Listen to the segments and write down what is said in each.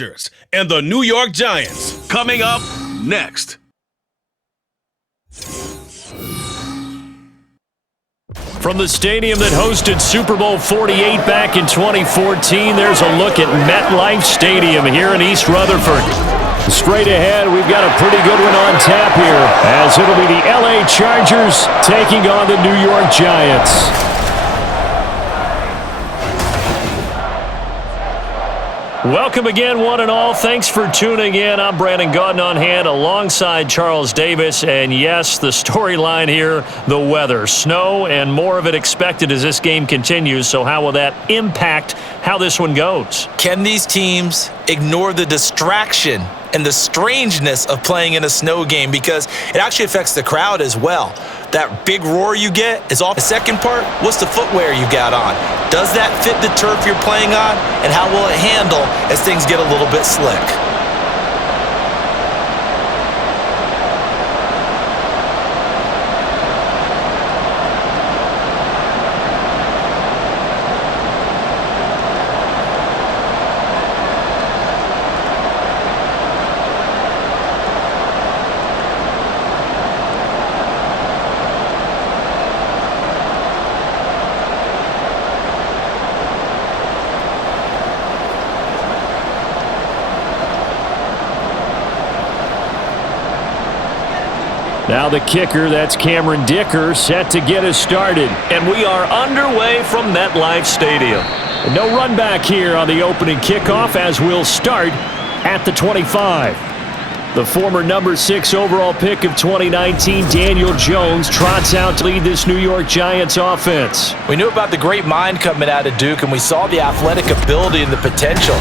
and the New York Giants. Coming up next. From the stadium that hosted Super Bowl 48 back in 2014, there's a look at MetLife Stadium here in East Rutherford. Straight ahead, we've got a pretty good one on tap here, as it'll be the LA Chargers taking on the New York Giants. Welcome again, one and all. Thanks for tuning in. I'm Brandon Gaudin on hand alongside Charles Davis. And yes, the storyline here, the weather. Snow and more of it expected as this game continues. So how will that impact how this one goes? Can these teams ignore the distraction and the strangeness of playing in a snow game? Because it actually affects the crowd as well. That big roar you get is off. The second part, what's the footwear you got on? Does that fit the turf you're playing on? And how will it handle as things get a little bit slick? Now the kicker, that's Cameron Dicker, set to get us started. And we are underway from MetLife Stadium. No run back here on the opening kickoff as we'll start at the 25. The former number 6 overall pick of 2019, Daniel Jones, trots out to lead this New York Giants offense. We knew about the great mind coming out of Duke, and we saw the athletic ability and the potential.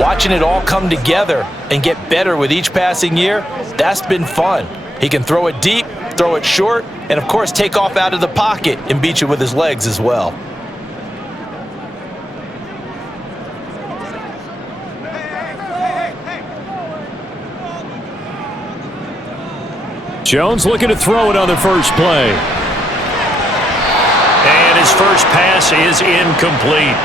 Watching it all come together and get better with each passing year, that's been fun. He can throw it deep, throw it short, and of course take off out of the pocket and beat you with his legs as well. Jones looking to throw it on the first play. And his first pass is incomplete.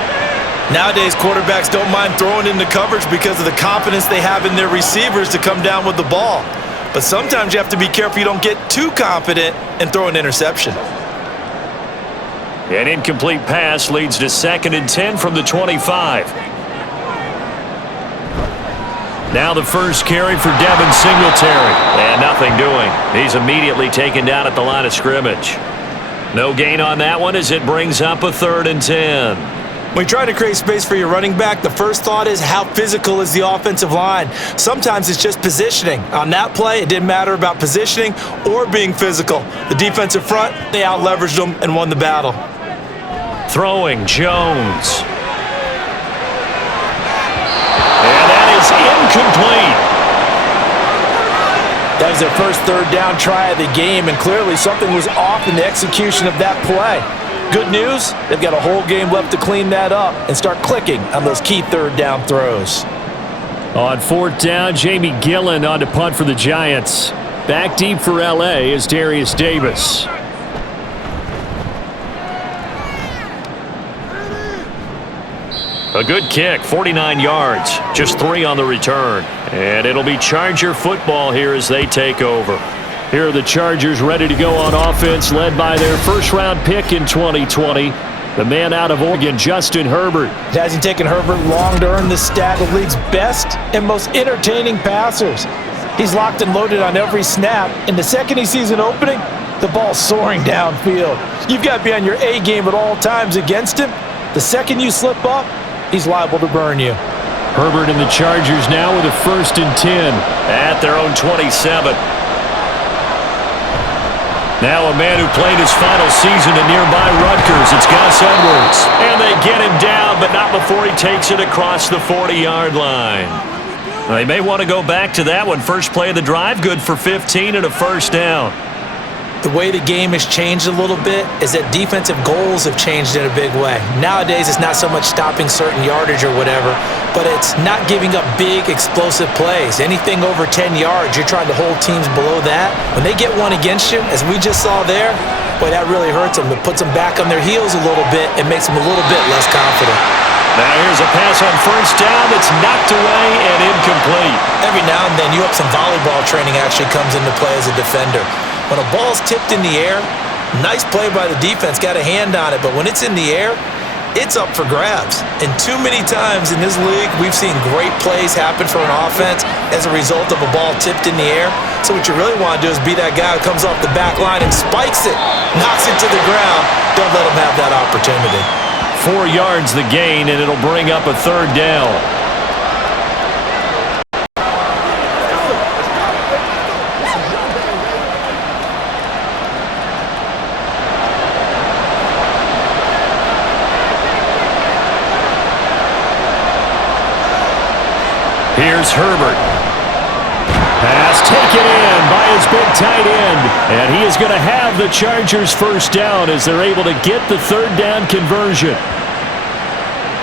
Nowadays, quarterbacks don't mind throwing into coverage because of the confidence they have in their receivers to come down with the ball. But sometimes you have to be careful you don't get too confident and throw an interception. An incomplete pass leads to 2nd and 10 from the 25. Now the first carry for Devin Singletary. And nothing doing. He's immediately taken down at the line of scrimmage. No gain on that one as it brings up a 3rd and 10. When you try to create space for your running back, the first thought is how physical is the offensive line. Sometimes it's just positioning. On that play, it didn't matter about positioning or being physical. The defensive front, they out-leveraged them and won the battle. Throwing Jones. And that is incomplete. That was their first 3rd down try of the game, and clearly something was off in the execution of that play. Good news, they've got a whole game left to clean that up and start clicking on those key 3rd down throws. On 4th down, Jamie Gillen on to punt for the Giants. Back deep for LA is Darius Davis. A good kick, 49 yards, just 3 on the return. And it'll be Charger football here as they take over. Here are the Chargers ready to go on offense, led by their first-round pick in 2020, the man out of Oregon, Justin Herbert. It hasn't taken Herbert long to earn this stat, the league's best and most entertaining passers. He's locked and loaded on every snap, and the second he sees an opening, the ball's soaring downfield. You've got to be on your A game at all times against him. The second you slip up, he's liable to burn you. Herbert and the Chargers now with a 1st and 10 at their own 27. Now a man who played his final season in nearby Rutgers. It's Gus Edwards. And they get him down, but not before he takes it across the 40-yard line. They may want to go back to that one. First play of the drive, good for 15 and a 1st down. The way the game has changed a little bit is that defensive goals have changed in a big way. Nowadays, it's not so much stopping certain yardage or whatever, but it's not giving up big, explosive plays. Anything over 10 yards, you're trying to hold teams below that. When they get one against you, as we just saw there, boy, that really hurts them. It puts them back on their heels a little bit and makes them a little bit less confident. Now here's a pass on 1st down that's knocked away and incomplete. Every now and then, you hope some volleyball training actually comes into play as a defender. When a ball's tipped in the air, nice play by the defense, got a hand on it, but when it's in the air, it's up for grabs. And too many times in this league, we've seen great plays happen for an offense as a result of a ball tipped in the air. So what you really want to do is be that guy who comes off the back line and spikes it, knocks it to the ground. Don't let him have that opportunity. 4 yards the gain, and it'll bring up a third down. Here's Herbert. Pass taken in by his big tight end. And he is going to have the Chargers first down as they're able to get the third down conversion.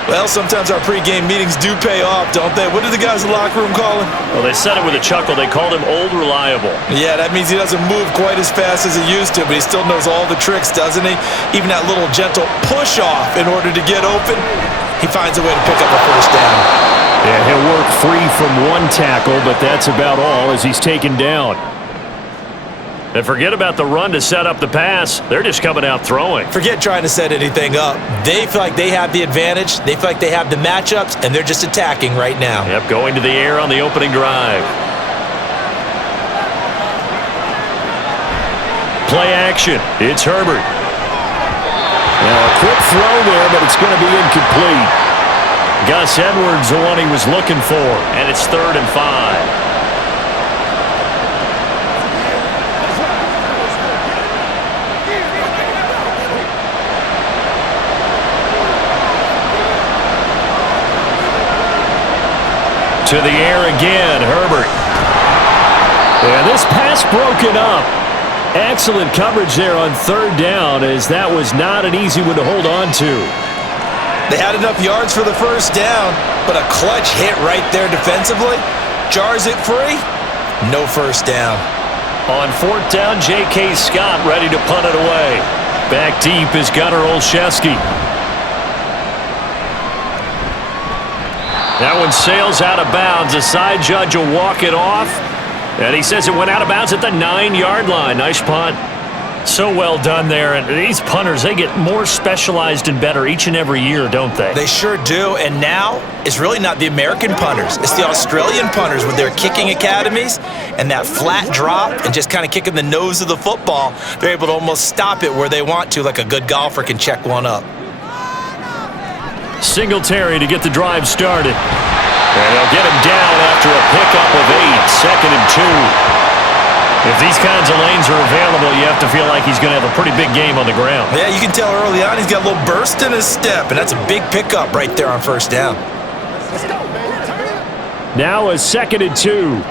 Well, sometimes our pregame meetings do pay off, don't they? What did the guys in the locker room call him? Well, they said it with a chuckle. They called him Old Reliable. Yeah, that means he doesn't move quite as fast as he used to, but he still knows all the tricks, doesn't he? Even that little gentle push-off in order to get open, he finds a way to pick up a first down. Yeah, he'll work free from one tackle, but that's about all as he's taken down. And forget about the run to set up the pass. They're just coming out throwing. Forget trying to set anything up. They feel like they have the advantage. They feel like they have the matchups, and they're just attacking right now. Yep, going to the air on the opening drive. Play action. It's Herbert. Now a quick throw there, but it's going to be incomplete. Gus Edwards, the one he was looking for, and it's 3rd and 5. To the air again, Herbert. And this pass broken up. Excellent coverage there on 3rd down, as that was not an easy one to hold on to. They had enough yards for the first down, but a clutch hit right there defensively. Jars it free, no first down. On 4th down, J.K. Scott ready to punt it away. Back deep is Gunnar Olszewski. That one sails out of bounds. The side judge will walk it off. And he says it went out of bounds at the 9-yard line. Nice punt. So well done there. And these punters, they get more specialized and better each and every year, don't they? They sure do. And now it's really not the American punters. It's the Australian punters with their kicking academies and that flat drop and just kind of kicking the nose of the football. They're able to almost stop it where they want to, like a good golfer can check one up. Singletary to get the drive started. And they'll get him down after a pickup of 8, 2nd and 2. If these kinds of lanes are available, you have to feel like he's going to have a pretty big game on the ground. Yeah, you can tell early on he's got a little burst in his step, and that's a big pickup right there on first down. Now a 2nd and 2.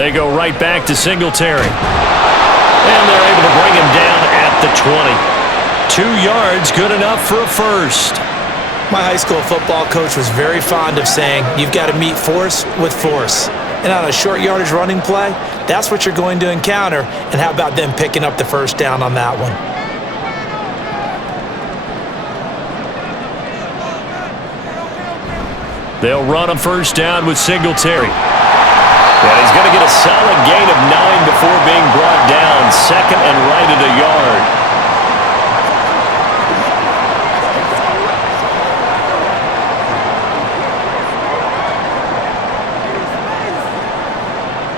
They go right back to Singletary. And they're able to bring him down at the 20. 2 yards, good enough for a first. My high school football coach was very fond of saying, you've got to meet force with force. And on a short yardage running play, that's what you're going to encounter. And how about them picking up the first down on that one? They'll run a first down with Singletary. And he's going to get a solid gain of 9 before being brought down. 2nd and right at a yard.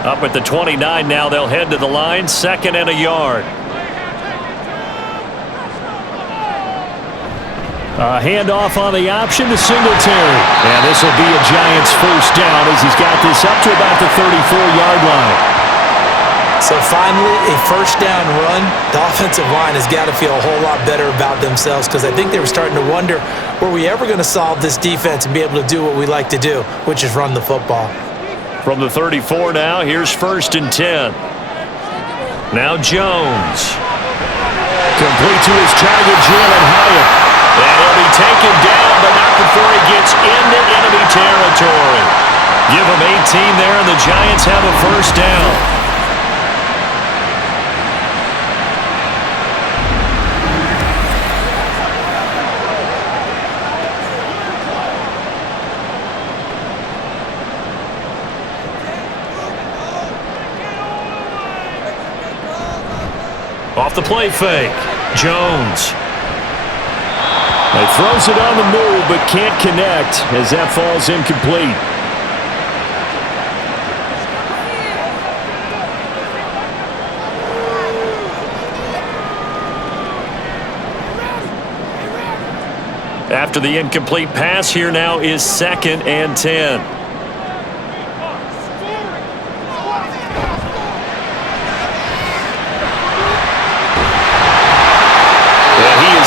Up at the 29 now, they'll head to the line, 2nd and a yard. A handoff on the option to Singletary. And this will be a Giants first down as he's got this up to about the 34-yard line. So finally, a first down run. The offensive line has got to feel a whole lot better about themselves because I think they were starting to wonder, were we ever going to solve this defense and be able to do what we like to do, which is run the football. From the 34 now, here's 1st and 10. Now Jones. Complete to his target, Jalen Hyatt. And he'll be taken down, but not before he gets into enemy territory. Give him 18 there, and the Giants have a first down. Off the play fake. Jones. He throws it on the move, but can't connect as that falls incomplete. After the incomplete pass, here now is 2nd and 10.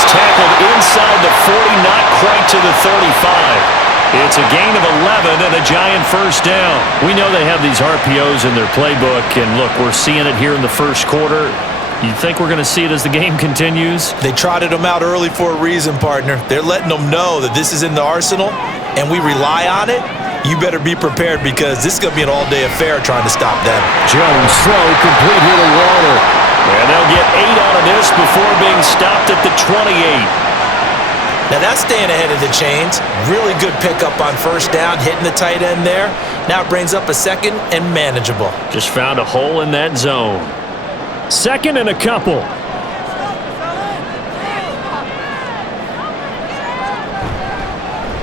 Tackled inside the 40, not quite to the 35. It's a gain of 11 and a Giant first down. We know they have these RPOs in their playbook, and look, we're seeing it here in the first quarter. You think we're going to see it as the game continues? They trotted them out early for a reason, partner. They're letting them know that this is in the arsenal, and we rely on it. You better be prepared because this is going to be an all-day affair trying to stop them. Jones throw complete here to Waller. And they'll get 8 out of this before being stopped at the 28. Now that's staying ahead of the chains. Really good pickup on first down, hitting the tight end there. Now it brings up a 2nd and manageable. Just found a hole in that zone. 2nd and a couple.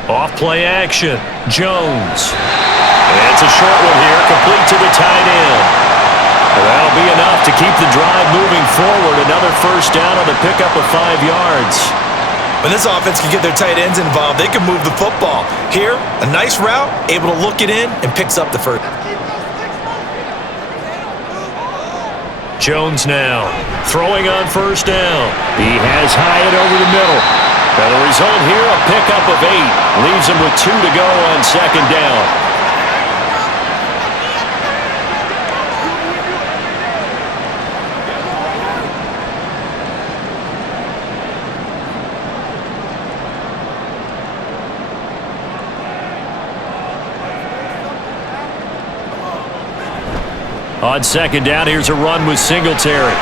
Off play action. Jones. And it's a short one here, complete to the tight end. That'll be enough to keep the drive moving forward. Another first down on the pickup of 5 yards. When this offense can get their tight ends involved, they can move the football. Here, a nice route, able to look it in, and picks up the first. Jones now, throwing on first down. He has Hyatt over the middle. And the result here, a pickup of 8. Leaves him with 2 to go on 2nd down. On 2nd down, here's a run with Singletary.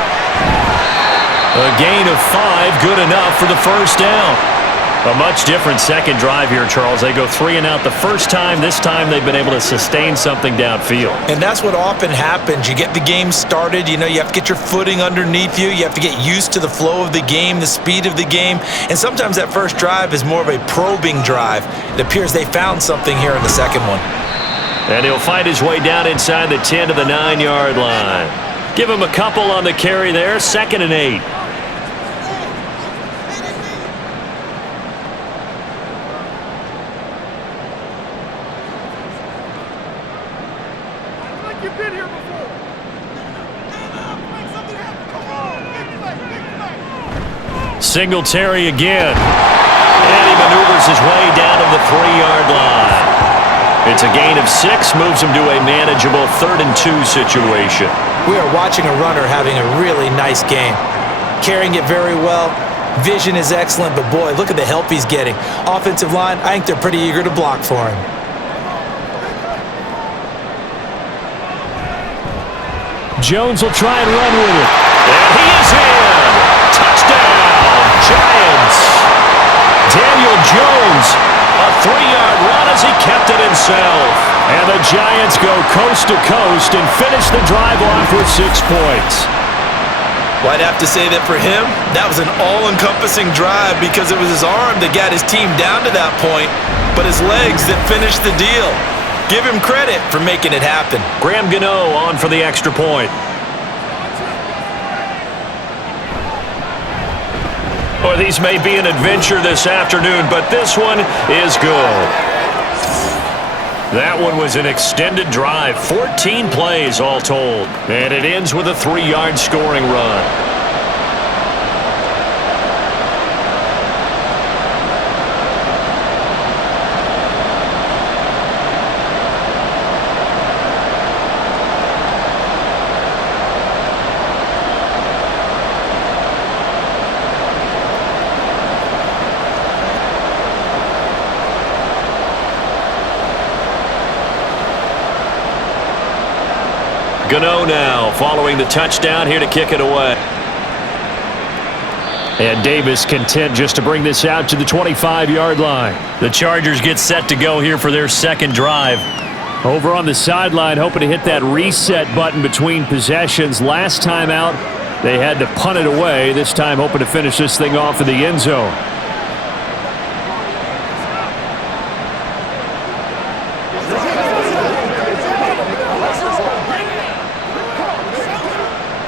A gain of 5, good enough for the first down. A much different second drive here, Charles. They go 3 and out the first time. This time they've been able to sustain something downfield. And that's what often happens. You get the game started. You know, you have to get your footing underneath you. You have to get used to the flow of the game, the speed of the game. And sometimes that first drive is more of a probing drive. It appears they found something here in the second one. And he'll find his way down inside the 10 to the 9-yard line. Give him a couple on the carry there. 2nd and 8. Singletary again. And he maneuvers his way down to the 3-yard line. It's a gain of 6, moves him to a manageable 3rd and 2 situation. We are watching a runner having a really nice game. Carrying it very well. Vision is excellent, but boy, look at the help he's getting. Offensive line, I think they're pretty eager to block for him. Jones will try and run with it. And he is in! Touchdown, Giants! Daniel Jones, a 3-yard run as he kept it himself. And the Giants go coast to coast and finish the drive off with 6 points. Well, I'd have to say that for him, that was an all-encompassing drive because it was his arm that got his team down to that point, but his legs that finished the deal. Give him credit for making it happen. Graham Gano on for the extra point. Or these may be an adventure this afternoon, but this one is good. That one was an extended drive, 14 plays all told. And it ends with a 3-yard scoring run. Gano now following the touchdown here to kick it away. And Davis content just to bring this out to the 25-yard line. The Chargers get set to go here for their second drive. Over on the sideline, hoping to hit that reset button between possessions. Last time out, They had to punt it away, this time hoping to finish this thing off in the end zone.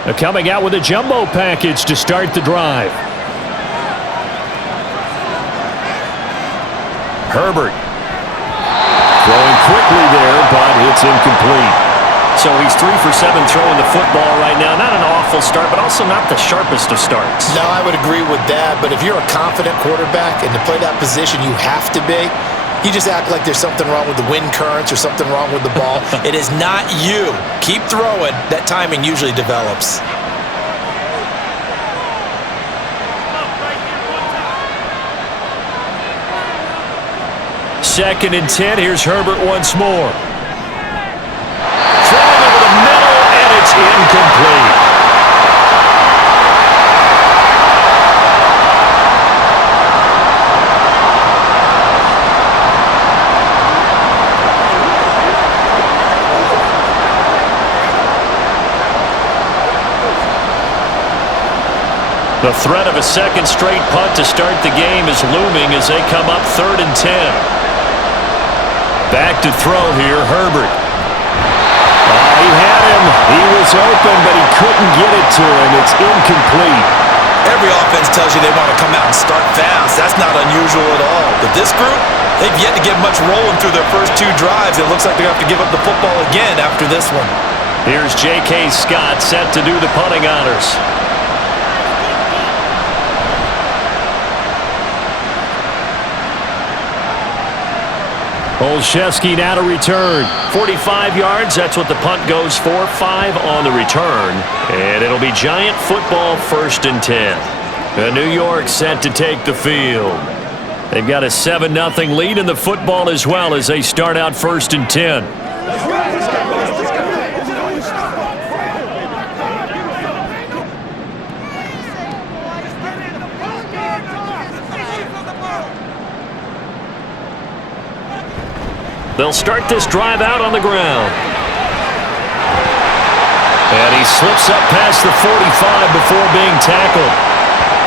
They're coming out with a jumbo package to start the drive. Herbert. Throwing quickly there, but it's incomplete. So he's 3 for 7 throwing the football right now. Not an awful start, but also not the sharpest of starts. No, I would agree with that. But if you're a confident quarterback and to play that position you have to be, you just act like there's something wrong with the wind currents or something wrong with the ball. It is not you. Keep throwing. That timing usually develops. Second and 10. Here's Herbert once more. Throwing over the middle, and it's incomplete. The threat of a second straight punt to start the game is looming as they come up 3rd and 10. Back to throw here, Herbert. He had him. He was open, but he couldn't get it to him. It's incomplete. Every offense tells you they want to come out and start fast. That's not unusual at all. But this group, they've yet to get much rolling through their first 2 drives. It looks like they're going to have to give up the football again after this one. Here's J.K. Scott set to do the punting honors. Olszewski now to return. 45 yards, that's what the punt goes for. 5 on the return. And it'll be Giant football 1st and 10. New York set to take the field. They've got a 7-0 lead in the football as well as they start out 1st and 10. They'll start this drive out on the ground. And he slips up past the 45 before being tackled.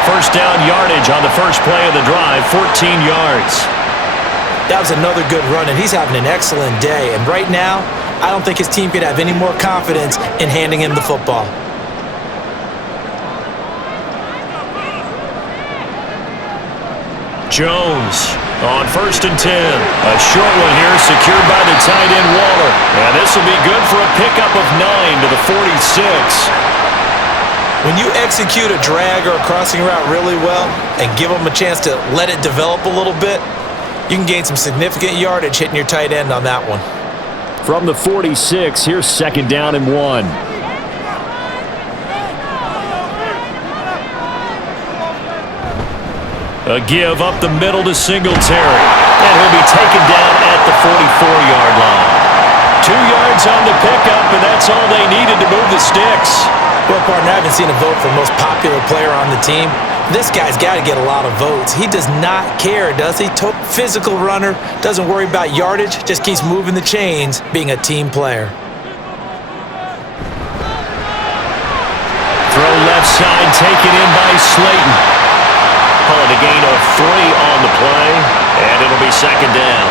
First down yardage on the first play of the drive, 14 yards. That was another good run, and he's having an excellent day. And right now, I don't think his team could have any more confidence in handing him the football. Jones on 1st and 10. A short one here secured by the tight end Waller. And this will be good for a pickup of 9 to the 46. When you execute a drag or a crossing route really well and give them a chance to let it develop a little bit, you can gain some significant yardage hitting your tight end on that one. From the 46, here's 2nd down and 1. A give up the middle to Singletary. And he'll be taken down at the 44-yard line. 2 yards on the pickup, and that's all they needed to move the sticks. Well, partner, I haven't seen a vote for most popular player on the team. This guy's got to get a lot of votes. He does not care, does he? Physical runner, doesn't worry about yardage, just keeps moving the chains, being a team player. Throw left side, taken in by Slayton. Call it a gain of 3 on the play, and it'll be 2nd down.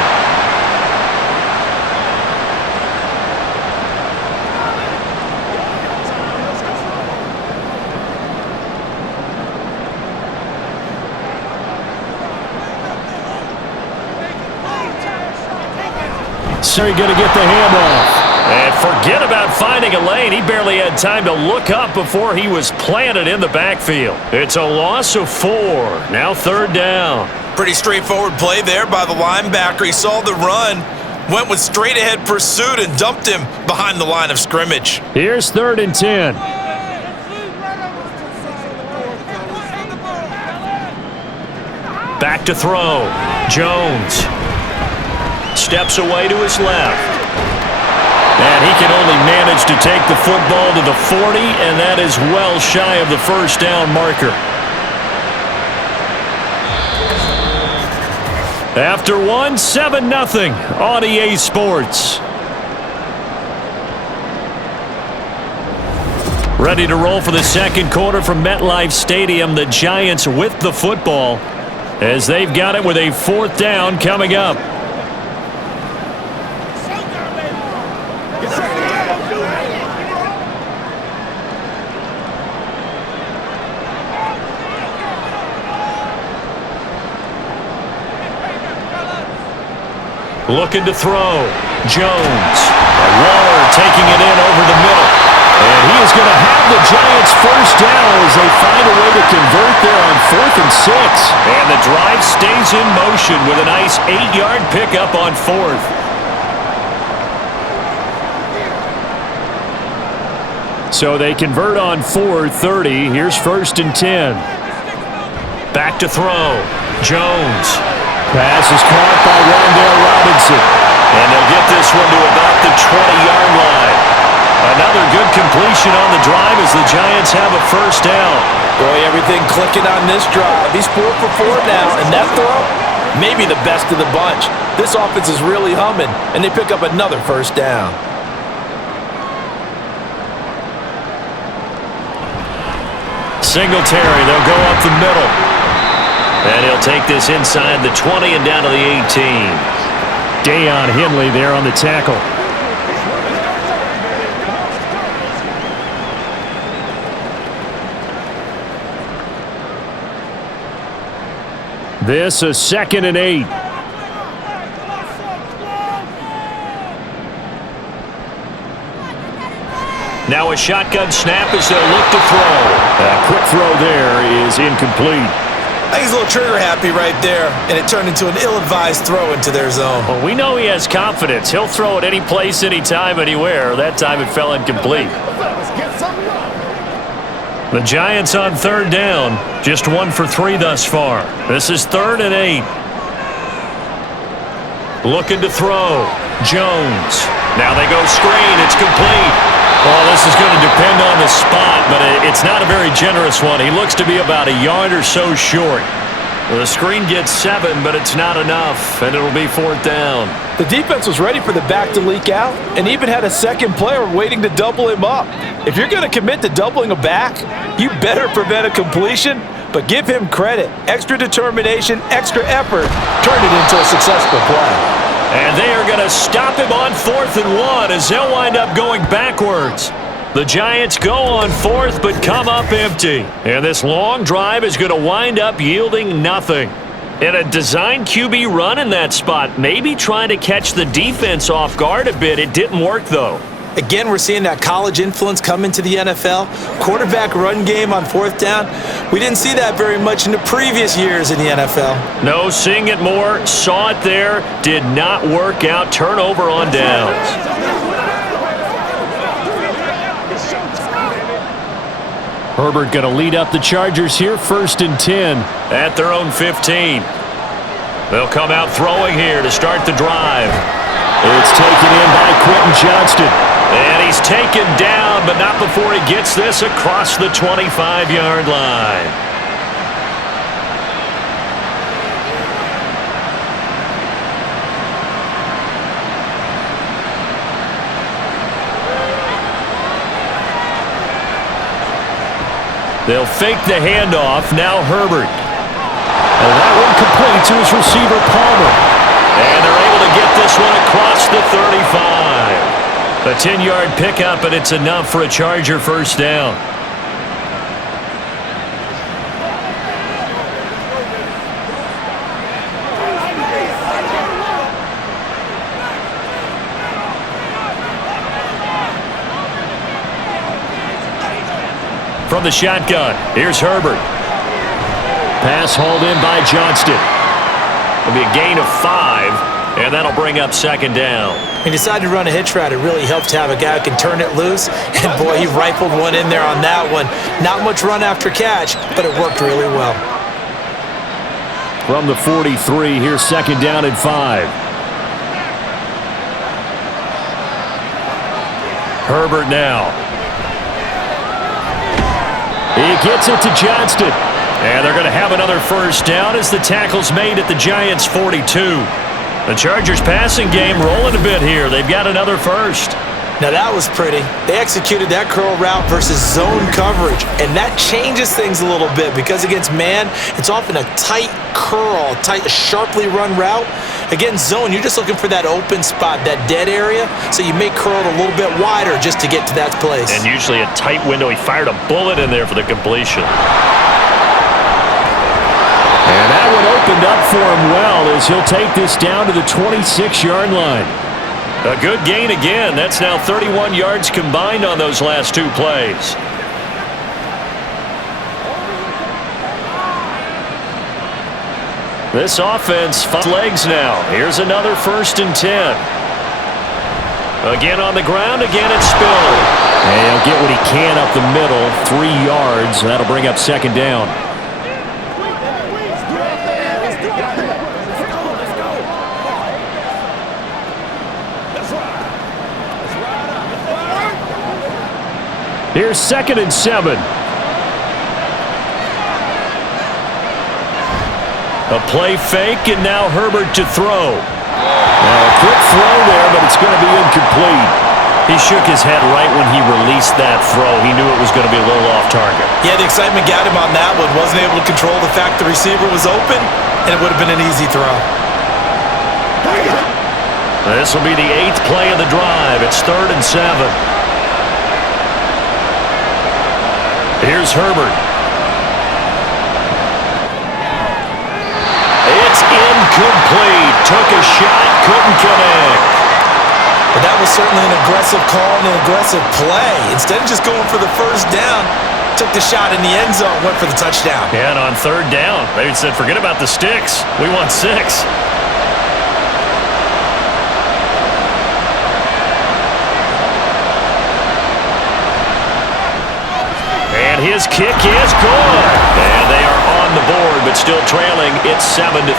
So you're going to get the handoff. And forget about finding a lane. He barely had time to look up before he was planted in the backfield. It's a loss of 4. Now 3rd down. Pretty straightforward play there by the linebacker. He saw the run, went with straight-ahead pursuit, and dumped him behind the line of scrimmage. Here's 3rd and 10. Back to throw. Jones steps away to his left. And he can only manage to take the football to the 40, and that is well shy of the first down marker. After 7-0 on EA Sports. Ready to roll for the second quarter from MetLife Stadium. The Giants with the football as they've got it with a fourth down coming up. Looking to throw. Jones. Waller taking it in over the middle. And he is going to have the Giants first down as they find a way to convert there on 4th and 6. And the drive stays in motion with a nice 8-yard pickup on 4th. So they convert on 4th, Here's 1st and 10. Back to throw. Jones. Pass is caught by Rondale Robinson. And they'll get this one to about the 20-yard line. Another good completion on the drive as the Giants have a first down. Boy, everything clicking on this drive. He's 4 for 4 now, and that throw, maybe the best of the bunch. This offense is really humming, and they pick up another first down. Singletary, they'll go up the middle. And he'll take this inside the 20 and down to the 18. Deion Henley there on the tackle. This is 2nd and 8. Now a shotgun snap as they'll look to throw. A quick throw there is incomplete. I think he's a little trigger happy right there, and it turned into an ill-advised throw into their zone. Well, we know he has confidence. He'll throw it any place, anytime, anywhere. That time it fell incomplete. The Giants on 3rd down. Just 1 for 3 thus far. This is 3rd and 8. Looking to throw. Jones. Now they go screen. It's complete. Well, this is going to depend on the spot, but it's not a very generous one. He looks to be about a yard or so short. The screen gets 7, but it's not enough, and it'll be 4th down. The defense was ready for the back to leak out and even had a second player waiting to double him up. If you're going to commit to doubling a back, you better prevent a completion, but give him credit. Extra determination, extra effort, turned it into a successful play. And they are going to stop him on 4th and 1 as they'll wind up going backwards. The Giants go on 4th but come up empty. And this long drive is going to wind up yielding nothing. And a design QB run in that spot, maybe trying to catch the defense off guard a bit. It didn't work, though. Again, we're seeing that college influence come into the NFL. Quarterback run game on 4th down. We didn't see that very much in the previous years in the NFL. No, seeing it more. Saw it there. Did not work out. Turnover on downs. Herbert going to lead up the Chargers here. 1st and 10 at their own 15. They'll come out throwing here to start the drive. It's taken in by Quentin Johnston. And he's taken down, but not before he gets this across the 25-yard line. They'll fake the handoff. Now Herbert. And that one complete to his receiver, Palmer. And they're able to get this one across the 35. A 10-yard pickup, and it's enough for a Charger first down. From the shotgun, here's Herbert. Pass hauled in by Johnston. It'll be a gain of 5, and that'll bring up 2nd down. He decided to run a hitch route. It really helped to have a guy who can turn it loose. And, boy, he rifled one in there on that one. Not much run after catch, but it worked really well. From the 43, here's 2nd down and 5. Herbert now. He gets it to Johnston. And they're going to have another first down as the tackle's made at the Giants' 42. The Chargers passing game rolling a bit here. They've got another first. Now that was pretty. They executed that curl route versus zone coverage, and that changes things a little bit because against man, it's often a tight curl, tight, sharply run route. Against zone, you're just looking for that open spot, that dead area, so you may curl it a little bit wider just to get to that place. And usually a tight window. He fired a bullet in there for the completion. And that one opened up for him well as he'll take this down to the 26-yard line. A good gain again. That's now 31 yards combined on those last two plays. This offense finds legs now. Here's another 1st and 10. Again on the ground. Again it's Spiller. And he'll get what he can up the middle. 3 yards. That'll bring up 2nd down. Here's 2nd and 7. A play fake, and now Herbert to throw. A quick throw there, but it's going to be incomplete. He shook his head right when he released that throw. He knew it was going to be a little off target. Yeah, the excitement got him on that one. Wasn't able to control the fact the receiver was open, and it would have been an easy throw. This will be the 8th play of the drive. It's 3rd and 7. Here's Herbert. It's incomplete. Took a shot, couldn't connect. But that was certainly an aggressive call and an aggressive play. Instead of just going for the 1st down, took the shot in the end zone, went for the touchdown. Yeah, and on 3rd down, they said, forget about the sticks. We want 6. His kick is good. And they are on the board, but still trailing. It's 7-3.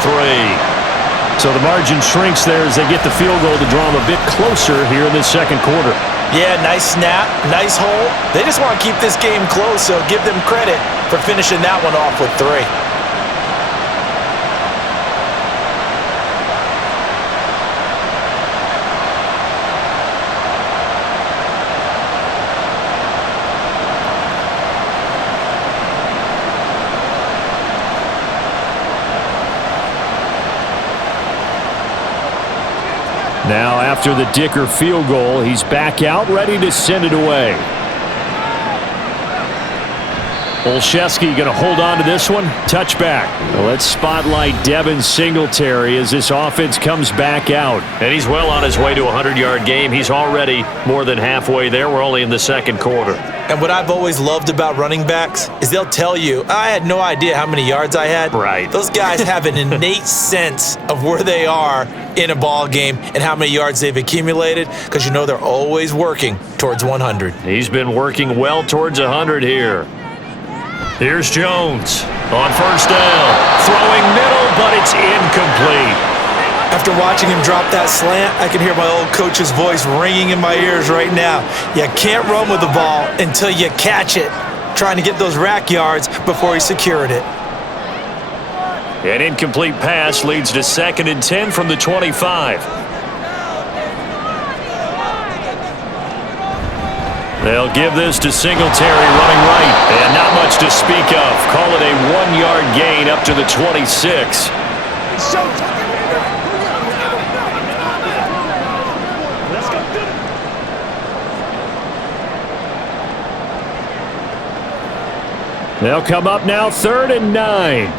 So the margin shrinks there as they get the field goal to draw them a bit closer here in the 2nd quarter. Yeah, nice snap, nice hole. They just want to keep this game close, so give them credit for finishing that one off with 3. Now, after the Dicker field goal, he's back out, ready to send it away. Olszewski going to hold on to this one. Touchback. Well, let's spotlight Devin Singletary as this offense comes back out. And he's well on his way to a 100-yard game. He's already more than halfway there. We're only in the 2nd quarter. And what I've always loved about running backs is they'll tell you, I had no idea how many yards I had. Right. Those guys have an innate sense of where they are in a ball game and how many yards they've accumulated because you know they're always working towards 100. He's been working well towards 100 here. Here's Jones on 1st down. Throwing middle, but it's incomplete. After watching him drop that slant, I can hear my old coach's voice ringing in my ears right now. You can't run with the ball until you catch it. Trying to get those rack yards before he secured it. An incomplete pass leads to 2nd and 10 from the 25. They'll give this to Singletary running right. And not much to speak of. Call it a 1-yard gain up to the 26. They'll come up now 3rd and 9.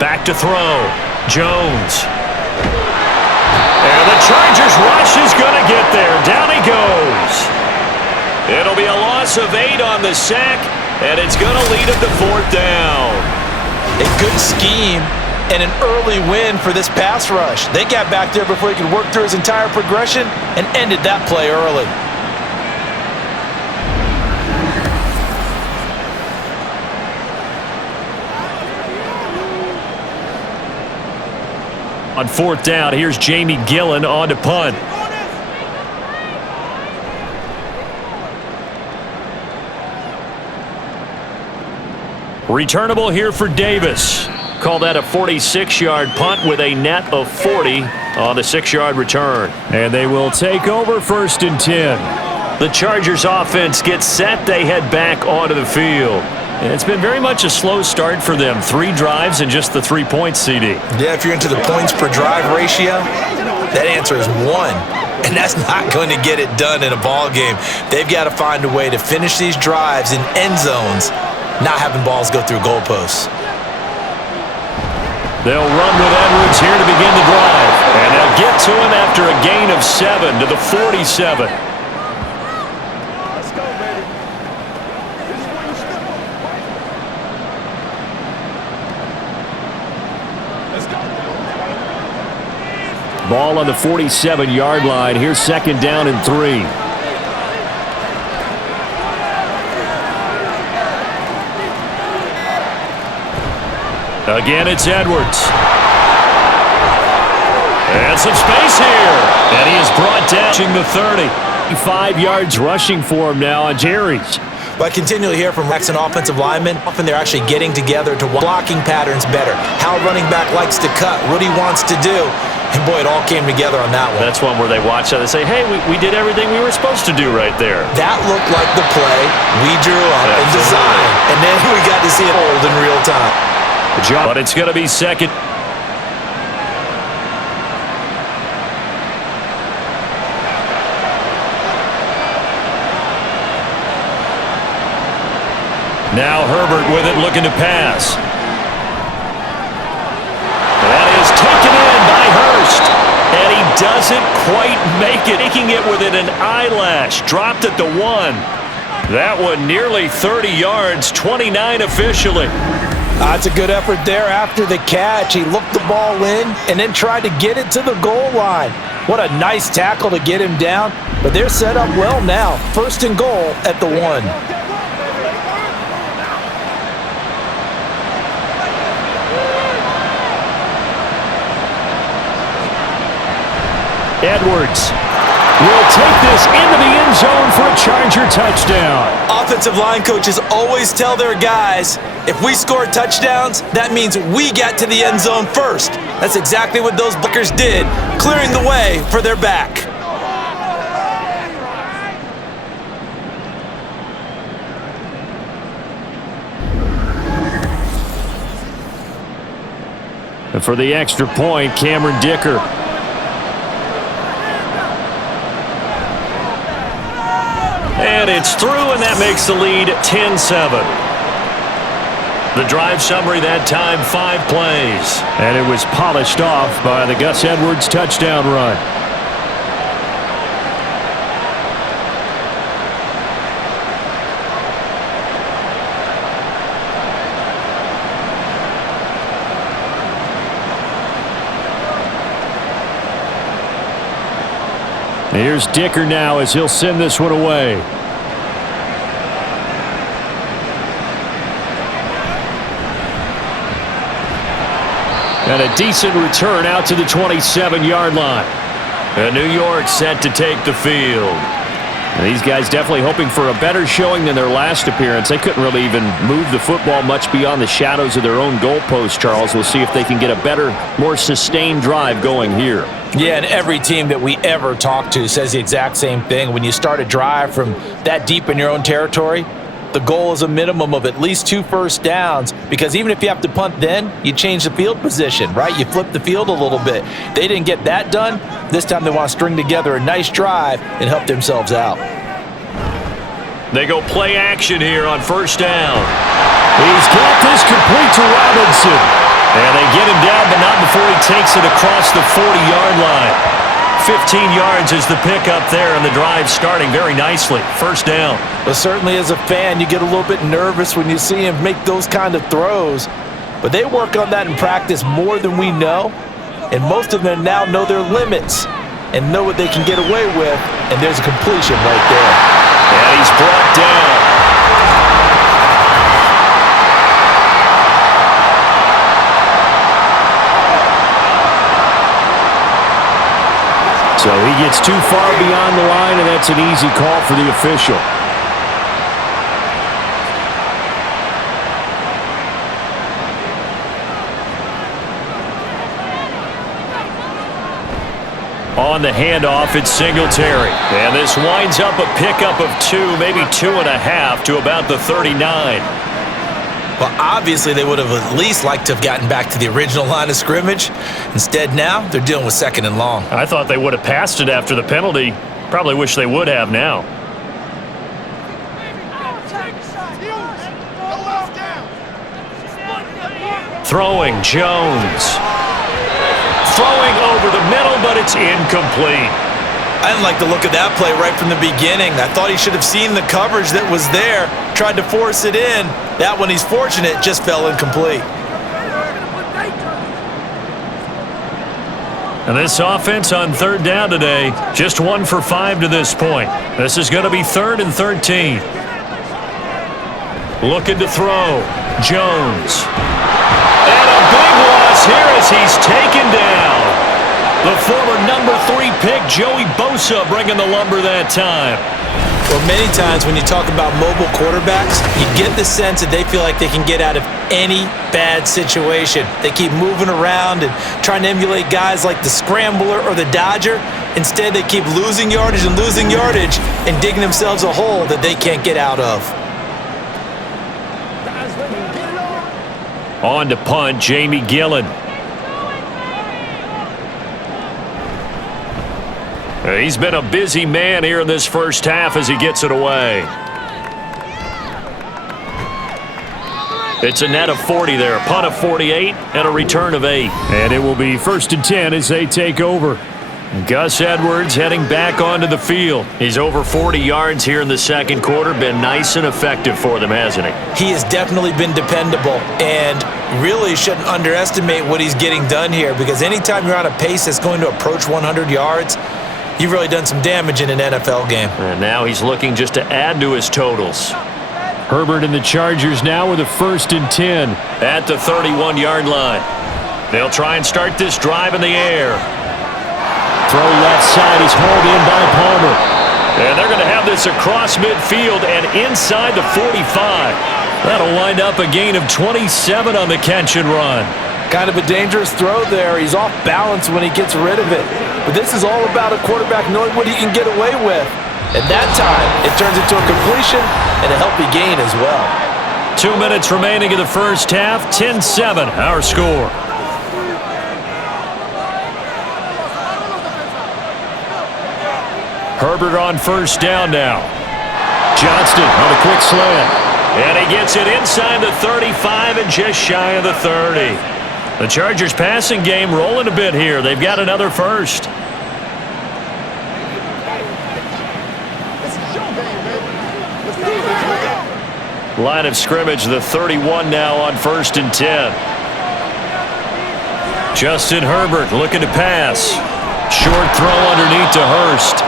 Back to throw. Jones. And the Chargers rush is going to get there. Down he goes. It'll be a loss of 8 on the sack, and it's going to lead him to 4th down. A good scheme and an early win for this pass rush. They got back there before he could work through his entire progression and ended that play early. On 4th down, here's Jamie Gillen on to punt. Returnable here for Davis. Call that a 46-yard punt with a net of 40 on the 6-yard return. And they will take over 1st and 10. The Chargers offense gets set. They head back onto the field. And it's been very much a slow start for them. 3 drives and just the 3 points, CD. Yeah, if you're into the points per drive ratio, that answer is 1. And that's not going to get it done in a ball game. They've got to find a way to finish these drives in end zones, not having balls go through goalposts. They'll run with Edwards here to begin the drive. And they'll get to him after a gain of 7 to the 47. Ball on the 47-yard line. Here's 2nd down and 3. Again, it's Edwards. And some space here. And he is brought down to the 30. 5 yards rushing for him now on Jerry's. But I continually hear from Rex and offensive linemen, often they're actually getting together to blocking patterns better. How running back likes to cut, what he wants to do. And boy, it all came together on that one. That's one where they watch that and say, hey, we did everything we were supposed to do right there. That looked like the play we drew up and designed. And then we got to see it hold in real time. But it's going to be 2nd. Now Herbert with it, looking to pass. That is taken in by Hurst. And he doesn't quite make it. Making it within an eyelash. Dropped at the 1. That one nearly 30 yards, 29 officially. That's a good effort there after the catch. He looked the ball in and then tried to get it to the goal line. What a nice tackle to get him down. But they're set up well now. 1st and goal at the 1. Edwards will take this into the end zone for a Charger touchdown. Offensive line coaches always tell their guys, if we score touchdowns, that means we got to the end zone first. That's exactly what those blockers did, clearing the way for their back. And for the extra point, Cameron Dicker. And it's through, and that makes the lead 10-7. The drive summary that time, 5 plays. And it was polished off by the Gus Edwards touchdown run. Here's Dicker now as he'll send this one away. And a decent return out to the 27-yard line. And New York set to take the field. And these guys definitely hoping for a better showing than their last appearance. They couldn't really even move the football much beyond the shadows of their own goalpost, Charles. We'll see if they can get a better, more sustained drive going here. Yeah, and every team that we ever talk to says the exact same thing. When you start a drive from that deep in your own territory, the goal is a minimum of at least 2 first downs, because even if you have to punt then, you change the field position, right? You flip the field a little bit. They didn't get that done. This time they want to string together a nice drive and help themselves out. They go play action here on 1st down. He's got this complete to Robinson. And they get him down, but not before he takes it across the 40-yard line. 15 yards is the pickup there, and the drive starting very nicely. 1st down. But certainly as a fan, you get a little bit nervous when you see him make those kind of throws. But they work on that in practice more than we know. And most of them now know their limits and know what they can get away with. And there's a completion right there. And he's brought down. So he gets too far beyond the line, and that's an easy call for the official. On the handoff, it's Singletary. And this winds up a pickup of 2, maybe 2.5 to about the 39. Well, obviously, they would have at least liked to have gotten back to the original line of scrimmage. Instead, now they're dealing with 2nd and long. I thought they would have passed it after the penalty. Probably wish they would have now. Throwing, Jones. Throwing over the middle, but it's incomplete. I didn't like the look of that play right from the beginning. I thought he should have seen the coverage that was there, tried to force it in. That one, he's fortunate, just fell incomplete. And this offense on 3rd down today, just 1 for 5 to this point. This is going to be 3rd and 13. Looking to throw. Jones. And a big loss here as he's taken down. The former number 3 pick, Joey Bosa, bringing the lumber that time. Well, many times when you talk about mobile quarterbacks, you get the sense that they feel like they can get out of any bad situation. They keep moving around and trying to emulate guys like the Scrambler or the Dodger. Instead, they keep losing yardage and digging themselves a hole that they can't get out of. On to punt, Jamie Gillen. He's been a busy man here in this first half as he gets it away. It's a net of 40 there, punt of 48, and a return of 8. And it will be 1st and 10 as they take over. Gus Edwards heading back onto the field. He's over 40 yards here in the 2nd quarter. Been nice and effective for them, hasn't he? He has definitely been dependable, and really shouldn't underestimate what he's getting done here, because anytime you're on a pace that's going to approach 100 yards, you've really done some damage in an NFL game. And now he's looking just to add to his totals. Herbert and the Chargers now with a 1st and 10 at the 31-yard line. They'll try and start this drive in the air. Throw left side is hauled in by Palmer. And they're going to have this across midfield and inside the 45. That'll wind up a gain of 27 on the catch and run. Kind of a dangerous throw there. He's off balance when he gets rid of it. But this is all about a quarterback knowing what he can get away with. At that time, it turns into a completion and a healthy gain as well. 2 minutes remaining in the first half. 10-7, our score. Herbert on 1st down now. Johnston on a quick slant. And he gets it inside the 35 and just shy of the 30. The Chargers passing game rolling a bit here. They've got another 1st. Line of scrimmage, the 31 now on 1st and 10. Justin Herbert looking to pass. Short throw underneath to Hurst.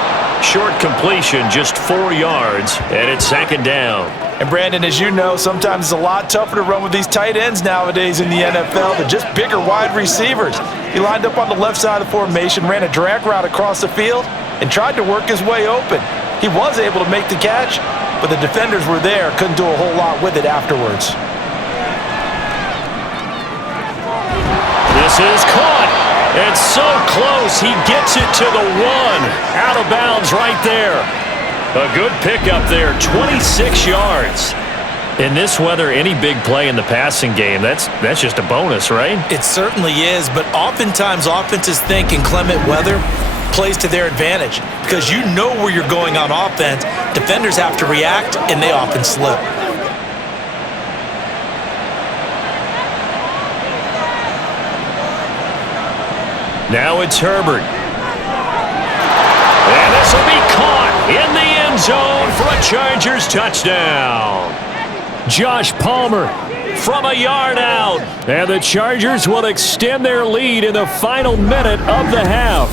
Short completion, just 4 yards, and it's 2nd down. And Brandon, as you know, sometimes it's a lot tougher to run with these tight ends nowadays in the NFL. They're just bigger wide receivers. He lined up on the left side of the formation, ran a drag route across the field, and tried to work his way open. He was able to make the catch, but the defenders were there, couldn't do a whole lot with it afterwards. This is caught. It's so close. He gets it to the 1. Out of bounds right there. A good pickup there, 26 yards. In this weather, any big play in the passing game, that's just a bonus, right? It certainly is, but oftentimes offenses think inclement weather plays to their advantage because you know where you're going on offense. Defenders have to react, and they often slip. Now it's Herbert. And this will be caught in the end zone for a Chargers touchdown. Josh Palmer from a yard out. And the Chargers will extend their lead in the final minute of the half.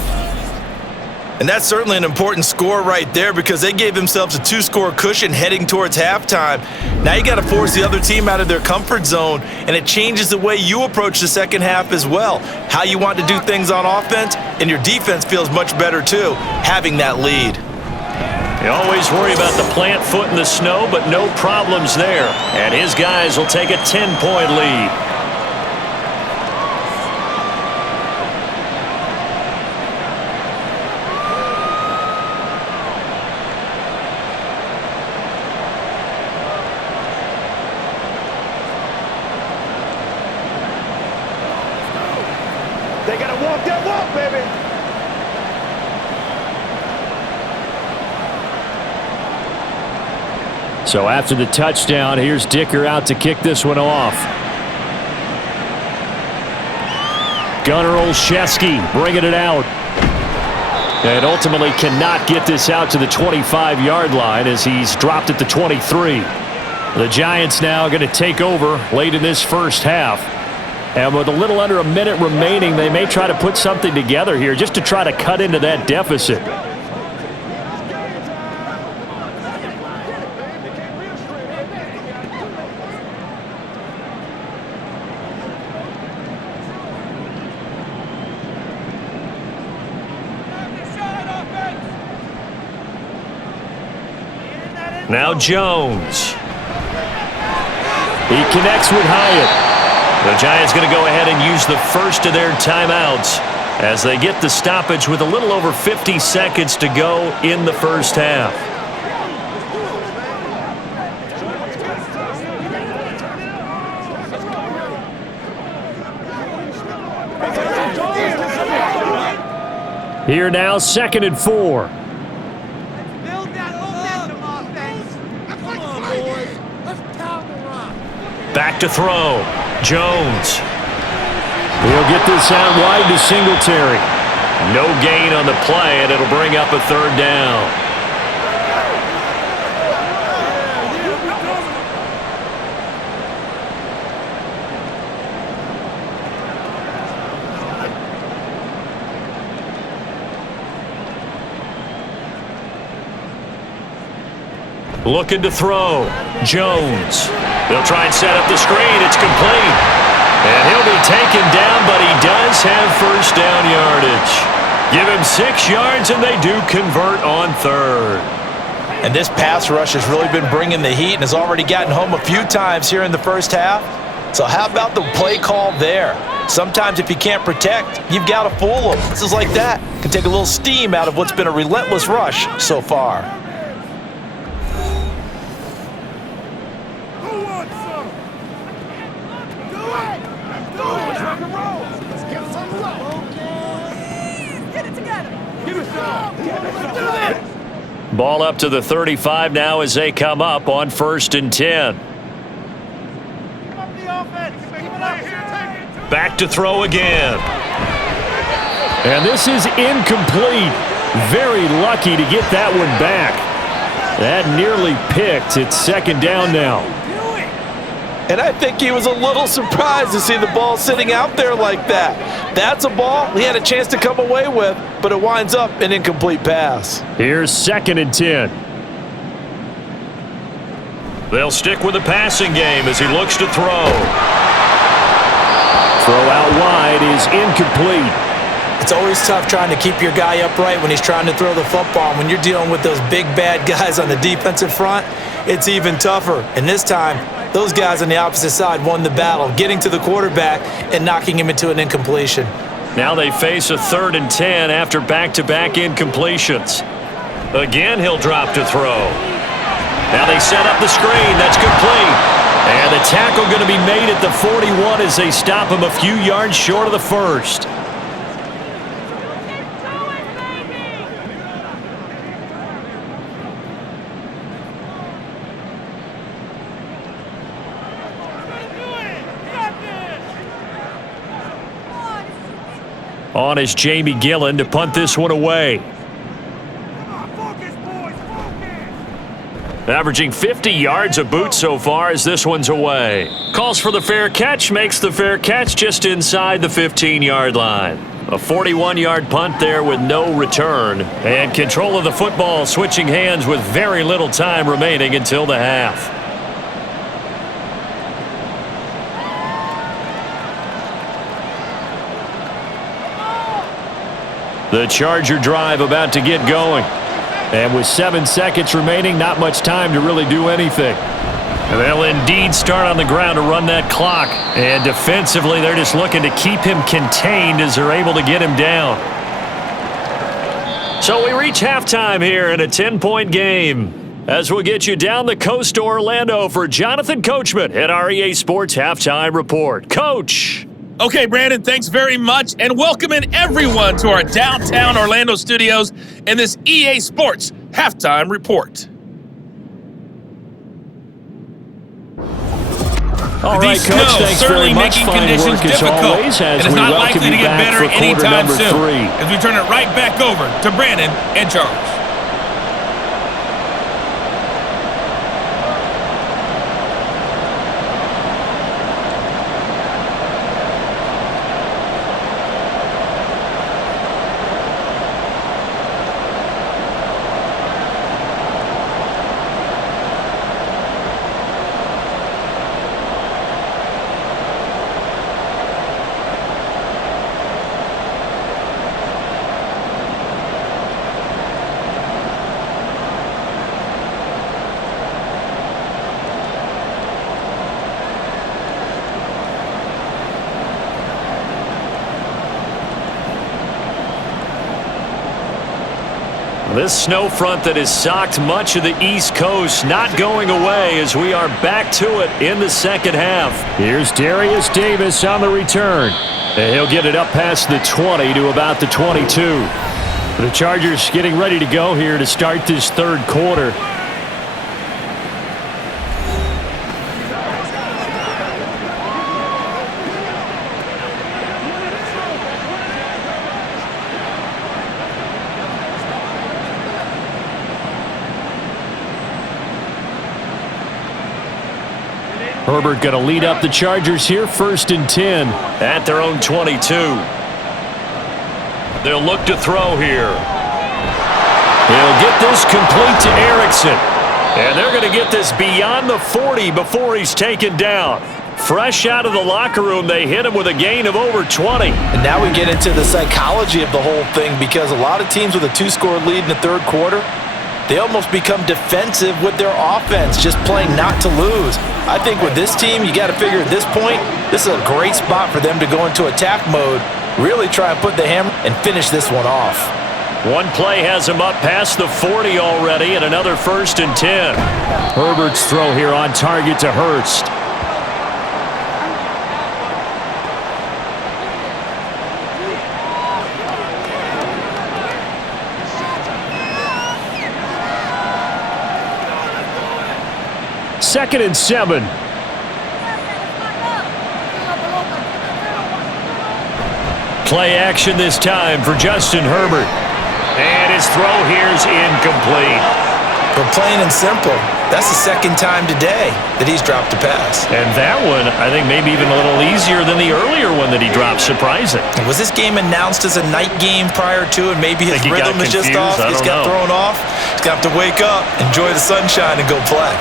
And that's certainly an important score right there because they gave themselves a 2-score cushion heading towards halftime. Now you got to force the other team out of their comfort zone, and it changes the way you approach the second half as well. How you want to do things on offense, and your defense feels much better too, having that lead. You always worry about the plant foot in the snow, but no problems there. And his guys will take a 10-point lead. They got to walk that walk, baby. So after the touchdown, here's Dicker out to kick this one off. Gunnar Olszewski bringing it out. And ultimately cannot get this out to the 25-yard line as he's dropped at the 23. The Giants now going to take over late in this first half. And with a little under a minute remaining, they may try to put something together here just to try to cut into that deficit. Now Jones. He connects with Hyatt. The Giants going to go ahead and use the first of their timeouts as they get the stoppage with a little over 50 seconds to go in the first half. Here now, 2nd and 4. Back to throw. Jones. He'll get this out wide to Singletary. No gain on the play, and it'll bring up a 3rd down. Looking to throw. Jones. They'll try and set up the screen. It's complete. And he'll be taken down, but he does have first down yardage. Give him 6 yards, and they do convert on 3rd. And this pass rush has really been bringing the heat and has already gotten home a few times here in the first half. So how about the play call there? Sometimes if you can't protect, you've got to fool them. This is like that. Can take a little steam out of what's been a relentless rush so far. Ball up to the 35 now as they come up on 1st and 10. Back to throw again. And this is incomplete. Very lucky to get that one back. That nearly picked. It's 2nd down now. And I think he was a little surprised to see the ball sitting out there like that. That's a ball he had a chance to come away with, but it winds up an incomplete pass. Here's 2nd and 10. They'll stick with the passing game as he looks to throw. Throw out wide is incomplete. It's always tough trying to keep your guy upright when he's trying to throw the football. When you're dealing with those big, bad guys on the defensive front, it's even tougher. And this time, those guys on the opposite side won the battle, getting to the quarterback and knocking him into an incompletion. Now they face a 3rd and 10 after back-to-back incompletions. Again, he'll drop to throw. Now they set up the screen. That's complete. And the tackle going to be made at the 41 as they stop him a few yards short of the 1st. On is Jamie Gillen to punt this one away. Averaging 50 yards a boot so far as this one's away. Calls for the fair catch, makes the fair catch just inside the 15-yard line. A 41-yard punt there with no return. And control of the football switching hands with very little time remaining until the half. The Charger drive about to get going. And with 7 seconds remaining, not much time to really do anything. And they'll indeed start on the ground to run that clock. And defensively, they're just looking to keep him contained as they're able to get him down. So we reach halftime here in a 10-point game. As we'll get you down the coast to Orlando for Jonathan Coachman at our EA Sports Halftime Report. Coach! Okay, Brandon, thanks very much, and welcoming everyone to our downtown Orlando studios in this EA Sports Halftime Report. All The right, snow Coach, thanks certainly very much. making Fine conditions work as difficult, always, and as it's we not welcome likely you to get back better for quarter anytime number soon. 3. As we turn it right back over to Brandon and Charles. This snow front that has socked much of the East Coast not going away as we are back to it in the second half. Here's Darius Davis on the return. And he'll get it up past the 20 to about the 22. The Chargers getting ready to go here to start this third quarter. Herbert going to lead up the Chargers here, 1st and 10 at their own 22. They'll look to throw here. He'll get this complete to Erickson. And they're going to get this beyond the 40 before he's taken down. Fresh out of the locker room, they hit him with a gain of over 20. And now we get into the psychology of the whole thing, because a lot of teams with a 2-score lead in the third quarter, they almost become defensive with their offense, just playing not to lose. I think with this team, you got to figure at this point, this is a great spot for them to go into attack mode, really try and put the hammer and finish this one off. One play has him up past the 40 already, and another 1st and 10. Herbert's throw here on target to Hurst. Second and 7. Play action this time for Justin Herbert. And his throw here's incomplete. But plain and simple, that's the second time today that he's dropped a pass. And that one, I think, maybe even a little easier than the earlier one that he dropped. Surprising. Was this game announced as a night game prior to, and maybe his rhythm is just off? He's got thrown off. He's got to wake up, enjoy the sunshine, and go play.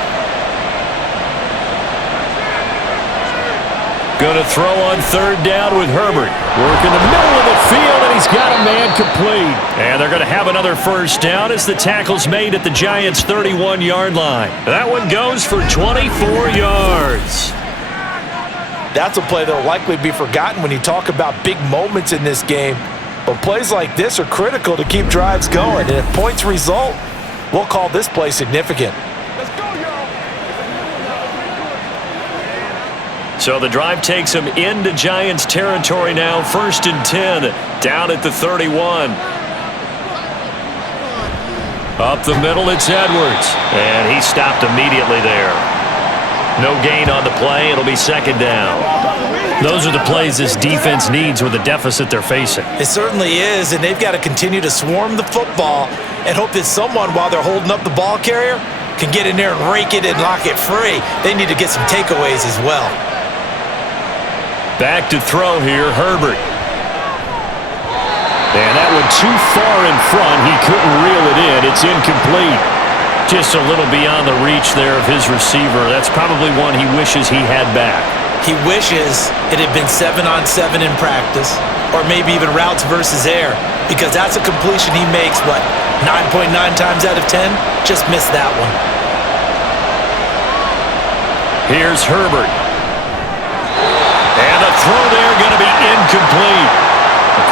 Going to throw on 3rd down with Herbert. Work in the middle of the field, and he's got a man complete. And they're going to have another 1st down as the tackle's made at the Giants' 31-yard line. That one goes for 24 yards. That's a play that will likely be forgotten when you talk about big moments in this game. But plays like this are critical to keep drives going. And if points result, we'll call this play significant. So the drive takes him into Giants territory now, 1st and 10, down at the 31. Up the middle, it's Edwards. And he stopped immediately there. No gain on the play. It'll be 2nd down. Those are the plays this defense needs with the deficit they're facing. It certainly is, and they've got to continue to swarm the football and hope that someone, while they're holding up the ball carrier, can get in there and rake it and lock it free. They need to get some takeaways as well. Back to throw here, Herbert. And that one too far in front. He couldn't reel it in. It's incomplete. Just a little beyond the reach there of his receiver. That's probably one he wishes he had back. He wishes it had been 7-on-7 in practice, or maybe even routes versus air, because that's a completion he makes, 9.9 times out of 10? Just missed that one. Here's Herbert. And the throw there going to be incomplete.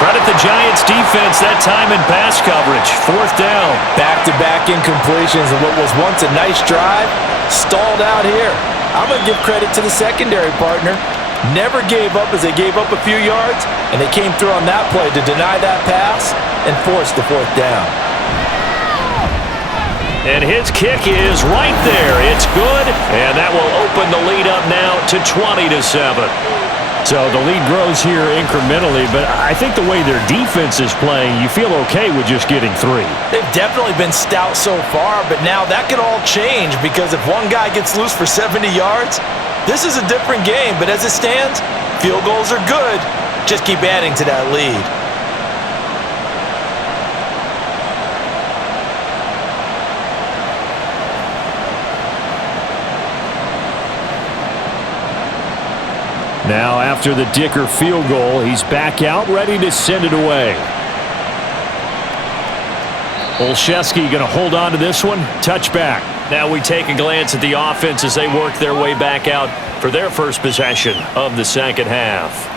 Credit the Giants defense that time in pass coverage. 4th down. Back-to-back incompletions, and what was once a nice drive stalled out here. I'm going to give credit to the secondary partner. never gave up as they gave up a few yards, and they came through on that play to deny that pass and force the fourth down. And his kick is right there. It's good, and that will open the lead up now to 20-7. So the lead grows here incrementally, but I think the way their defense is playing, you feel okay with just getting 3. They've definitely been stout so far, but now that could all change because if one guy gets loose for 70 yards, this is a different game. But as it stands, field goals are good. Just keep adding to that lead. Now, after the Dicker field goal, he's back out, ready to send it away. Olszewski going to hold on to this one. Touchback. Now we take a glance at the offense as they work their way back out for their first possession of the second half.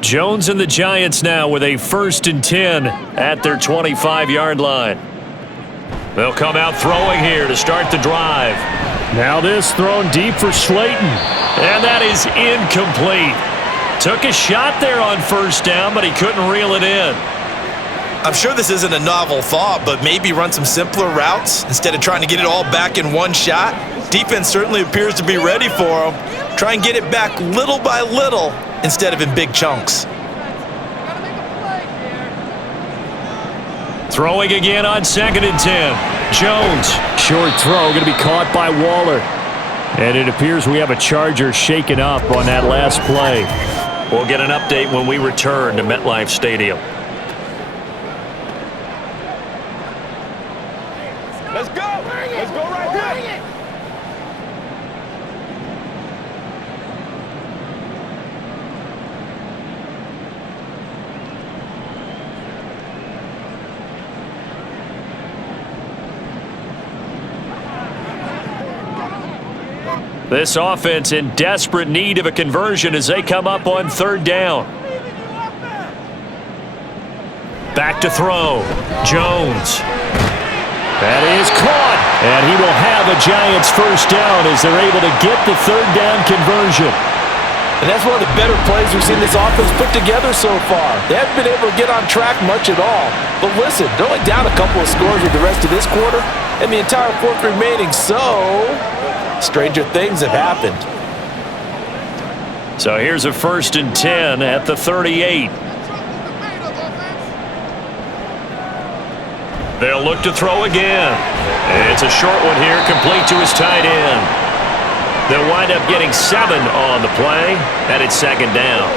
Jones and the Giants now with a 1st and 10 at their 25-yard line. They'll come out throwing here to start the drive. Now this thrown deep for Slayton. And that is incomplete. Took a shot there on 1st down, but he couldn't reel it in. I'm sure this isn't a novel thought, but maybe run some simpler routes instead of trying to get it all back in one shot. Defense certainly appears to be ready for him. Try and get it back little by little instead of in big chunks. Throwing again on 2nd and 10. Jones, short throw, going to be caught by Waller. And it appears we have a Charger shaken up on that last play. We'll get an update when we return to MetLife Stadium. Let's go. Let's go right here. This offense in desperate need of a conversion as they come up on 3rd down. Back to throw. Jones. That is caught. And he will have a Giants 1st down as they're able to get the 3rd down conversion. And that's one of the better plays we've seen this offense put together so far. They haven't been able to get on track much at all. But listen, they're only down a couple of scores with the rest of this quarter and the entire 4th remaining, so stranger things have happened. So here's a 1st and 10 at the 38. They'll look to throw again. It's a short one here, complete to his tight end. They'll wind up getting 7 on the play, and it's 2nd down.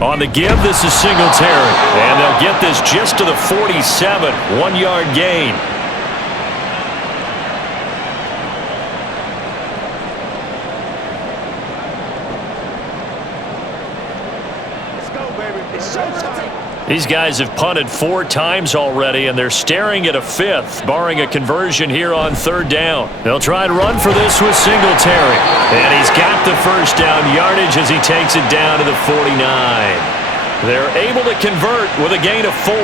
On the give, this is Singletary. And they'll get this just to the 47, 1-yard gain. Let's go, baby. It's showtime. These guys have punted 4 times already, and they're staring at a 5th, barring a conversion here on 3rd down. They'll try and run for this with Singletary. And he's got the 1st down yardage as he takes it down to the 49. They're able to convert with a gain of 4.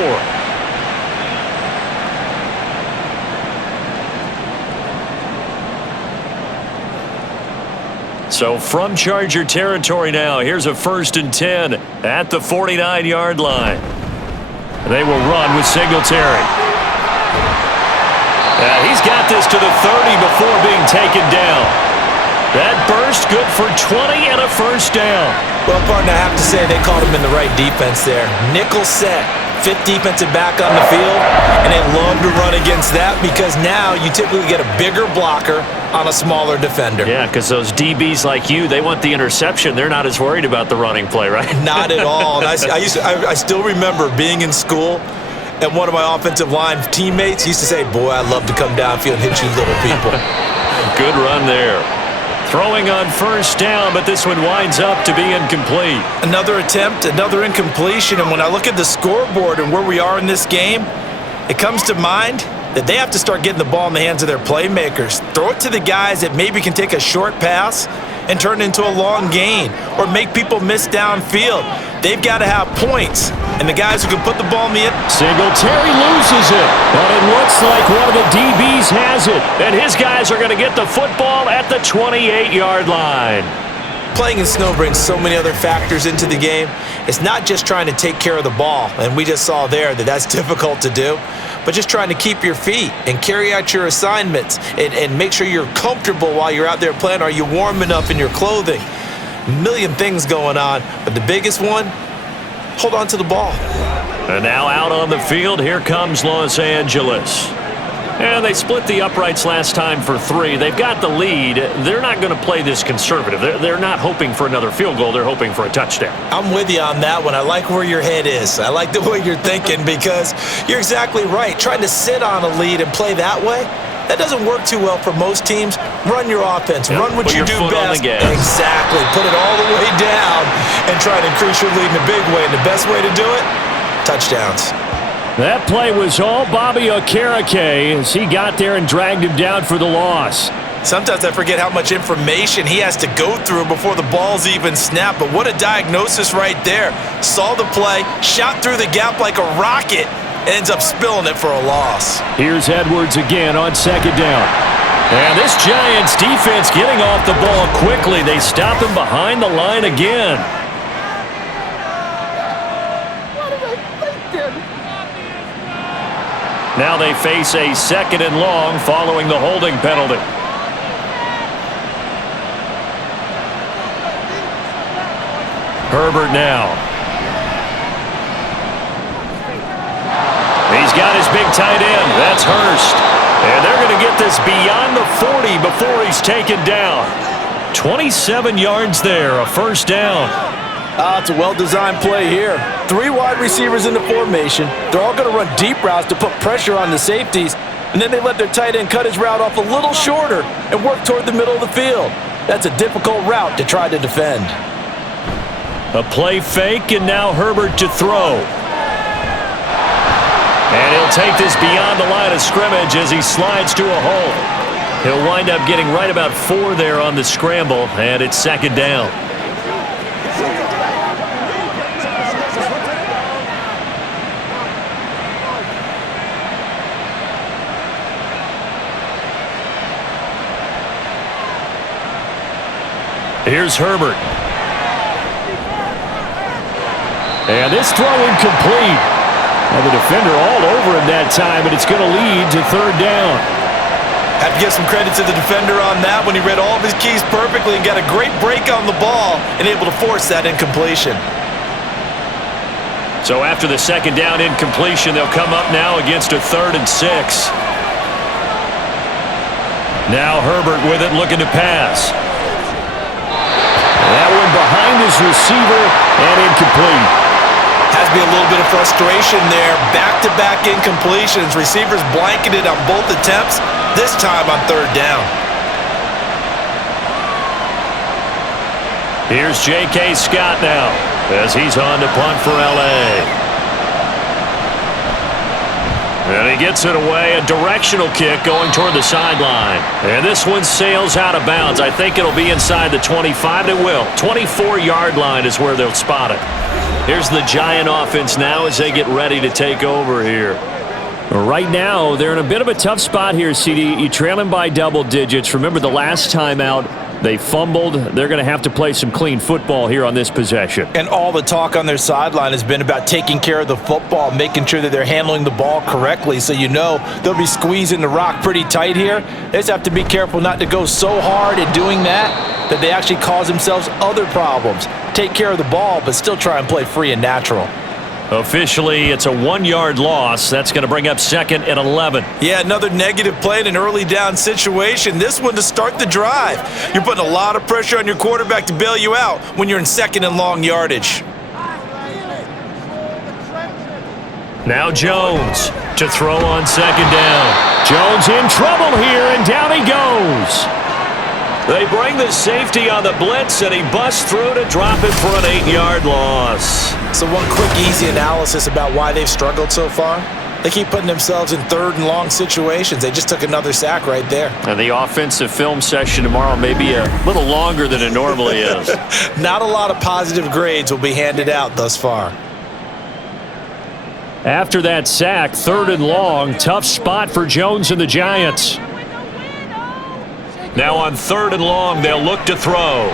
So from Charger territory now, here's a 1st and 10 at the 49-yard line. They will run with Singletary. He's got this to the 30 before being taken down. That burst good for 20 and a 1st down. Well, partner, I have to say they called him in the right defense there. Nickel set, 5th defensive back on the field, and they love to run against that because now you typically get a bigger blocker on a smaller defender. Yeah, because those DBs like you, they want the interception. They're not as worried about the running play, right? Not at all. And I still remember being in school And one of my offensive line teammates used to say, boy, I'd love to come downfield and hit you little people. Good run there. Throwing on first down, but this one winds up to be incomplete. Another attempt, another incompletion, and when I look at the scoreboard and where we are in this game, it comes to mind that they have to start getting the ball in the hands of their playmakers. Throw it to the guys that maybe can take a short pass and turn it into a long gain or make people miss downfield. They've got to have points, and the guys who can put the ball in the end. Singletary loses it, but it looks like one of the DBs has it, and his guys are going to get the football at the 28-yard line. Playing in snow brings so many other factors into the game. It's not just trying to take care of the ball, and we just saw there that that's difficult to do, but just trying to keep your feet and carry out your assignments and make sure you're comfortable while you're out there playing. Are you warm enough in your clothing? A million things going on, but the biggest one, hold on to the ball. And now out on the field, here comes Los Angeles. And they split the uprights last time for 3. They've got the lead. They're not going to play this conservative. They're not hoping for another field goal. They're hoping for a touchdown. I'm with you on that one. I like where your head is. I like the way you're thinking because you're exactly right. Trying to sit on a lead and play that way, that doesn't work too well for most teams. Run your offense. Run what you do best. Exactly. Put it all the way down and try to increase your lead in a big way. And the best way to do it, touchdowns. That play was all Bobby Okereke as he got there and dragged him down for the loss. Sometimes I forget how much information he has to go through before the ball's even snapped, but what a diagnosis right there. Saw the play, shot through the gap like a rocket, ends up spilling it for a loss. Here's Edwards again on second down. And this Giants defense getting off the ball quickly. They stop him behind the line again. Now they face a 2nd and long following the holding penalty. Herbert now. He's got his big tight end. That's Hurst. And they're going to get this beyond the 40 before he's taken down. 27 yards there, a first down. It's a well-designed play here. 3 wide receivers in the formation. They're all going to run deep routes to put pressure on the safeties, and then they let their tight end cut his route off a little shorter and work toward the middle of the field. That's a difficult route to try to defend. A play fake, and now Herbert to throw. And he'll take this beyond the line of scrimmage as he slides to a hole. He'll wind up getting right about 4 there on the scramble, and it's 2nd down. Here's Herbert. And this throw incomplete. Well, the defender all over him that time, but it's going to lead to 3rd down. Have to give some credit to the defender on that when he read all of his keys perfectly and got a great break on the ball and able to force that incompletion. So after the 2nd down incompletion, they'll come up now against a 3rd and 6. Now Herbert with it, looking to pass. That one behind his receiver and incomplete. Has to be a little bit of frustration there. Back-to-back incompletions. Receivers blanketed on both attempts, this time on 3rd down. Here's J.K. Scott now as he's on to punt for L.A. And he gets it away, a directional kick going toward the sideline. And this one sails out of bounds. I think it'll be inside the 25. It will. 24-yard line is where they'll spot it. Here's the Giant offense now as they get ready to take over here. Right now, they're in a bit of a tough spot here, CD. You trail them by double digits. Remember the last time out, they fumbled. They're going to have to play some clean football here on this possession. And all the talk on their sideline has been about taking care of the football, making sure that they're handling the ball correctly. So you know they'll be squeezing the rock pretty tight here. They just have to be careful not to go so hard in doing that they actually cause themselves other problems. Take care of the ball, but still try and play free and natural. Officially, it's a 1-yard loss. That's going to bring up 2nd and 11. Yeah, another negative play in an early down situation. This one to start the drive. You're putting a lot of pressure on your quarterback to bail you out when you're in 2nd and long yardage. Now Jones to throw on second down. Jones in trouble here, and down he goes. They bring the safety on the blitz, and he busts through to drop it for an 8-yard loss. So one quick, easy analysis about why they've struggled so far. They keep putting themselves in third and long situations. They just took another sack right there. And the offensive film session tomorrow may be a little longer than it normally is. Not a lot of positive grades will be handed out thus far. After that sack, third and long, tough spot for Jones and the Giants. Now on third and long, they'll look to throw.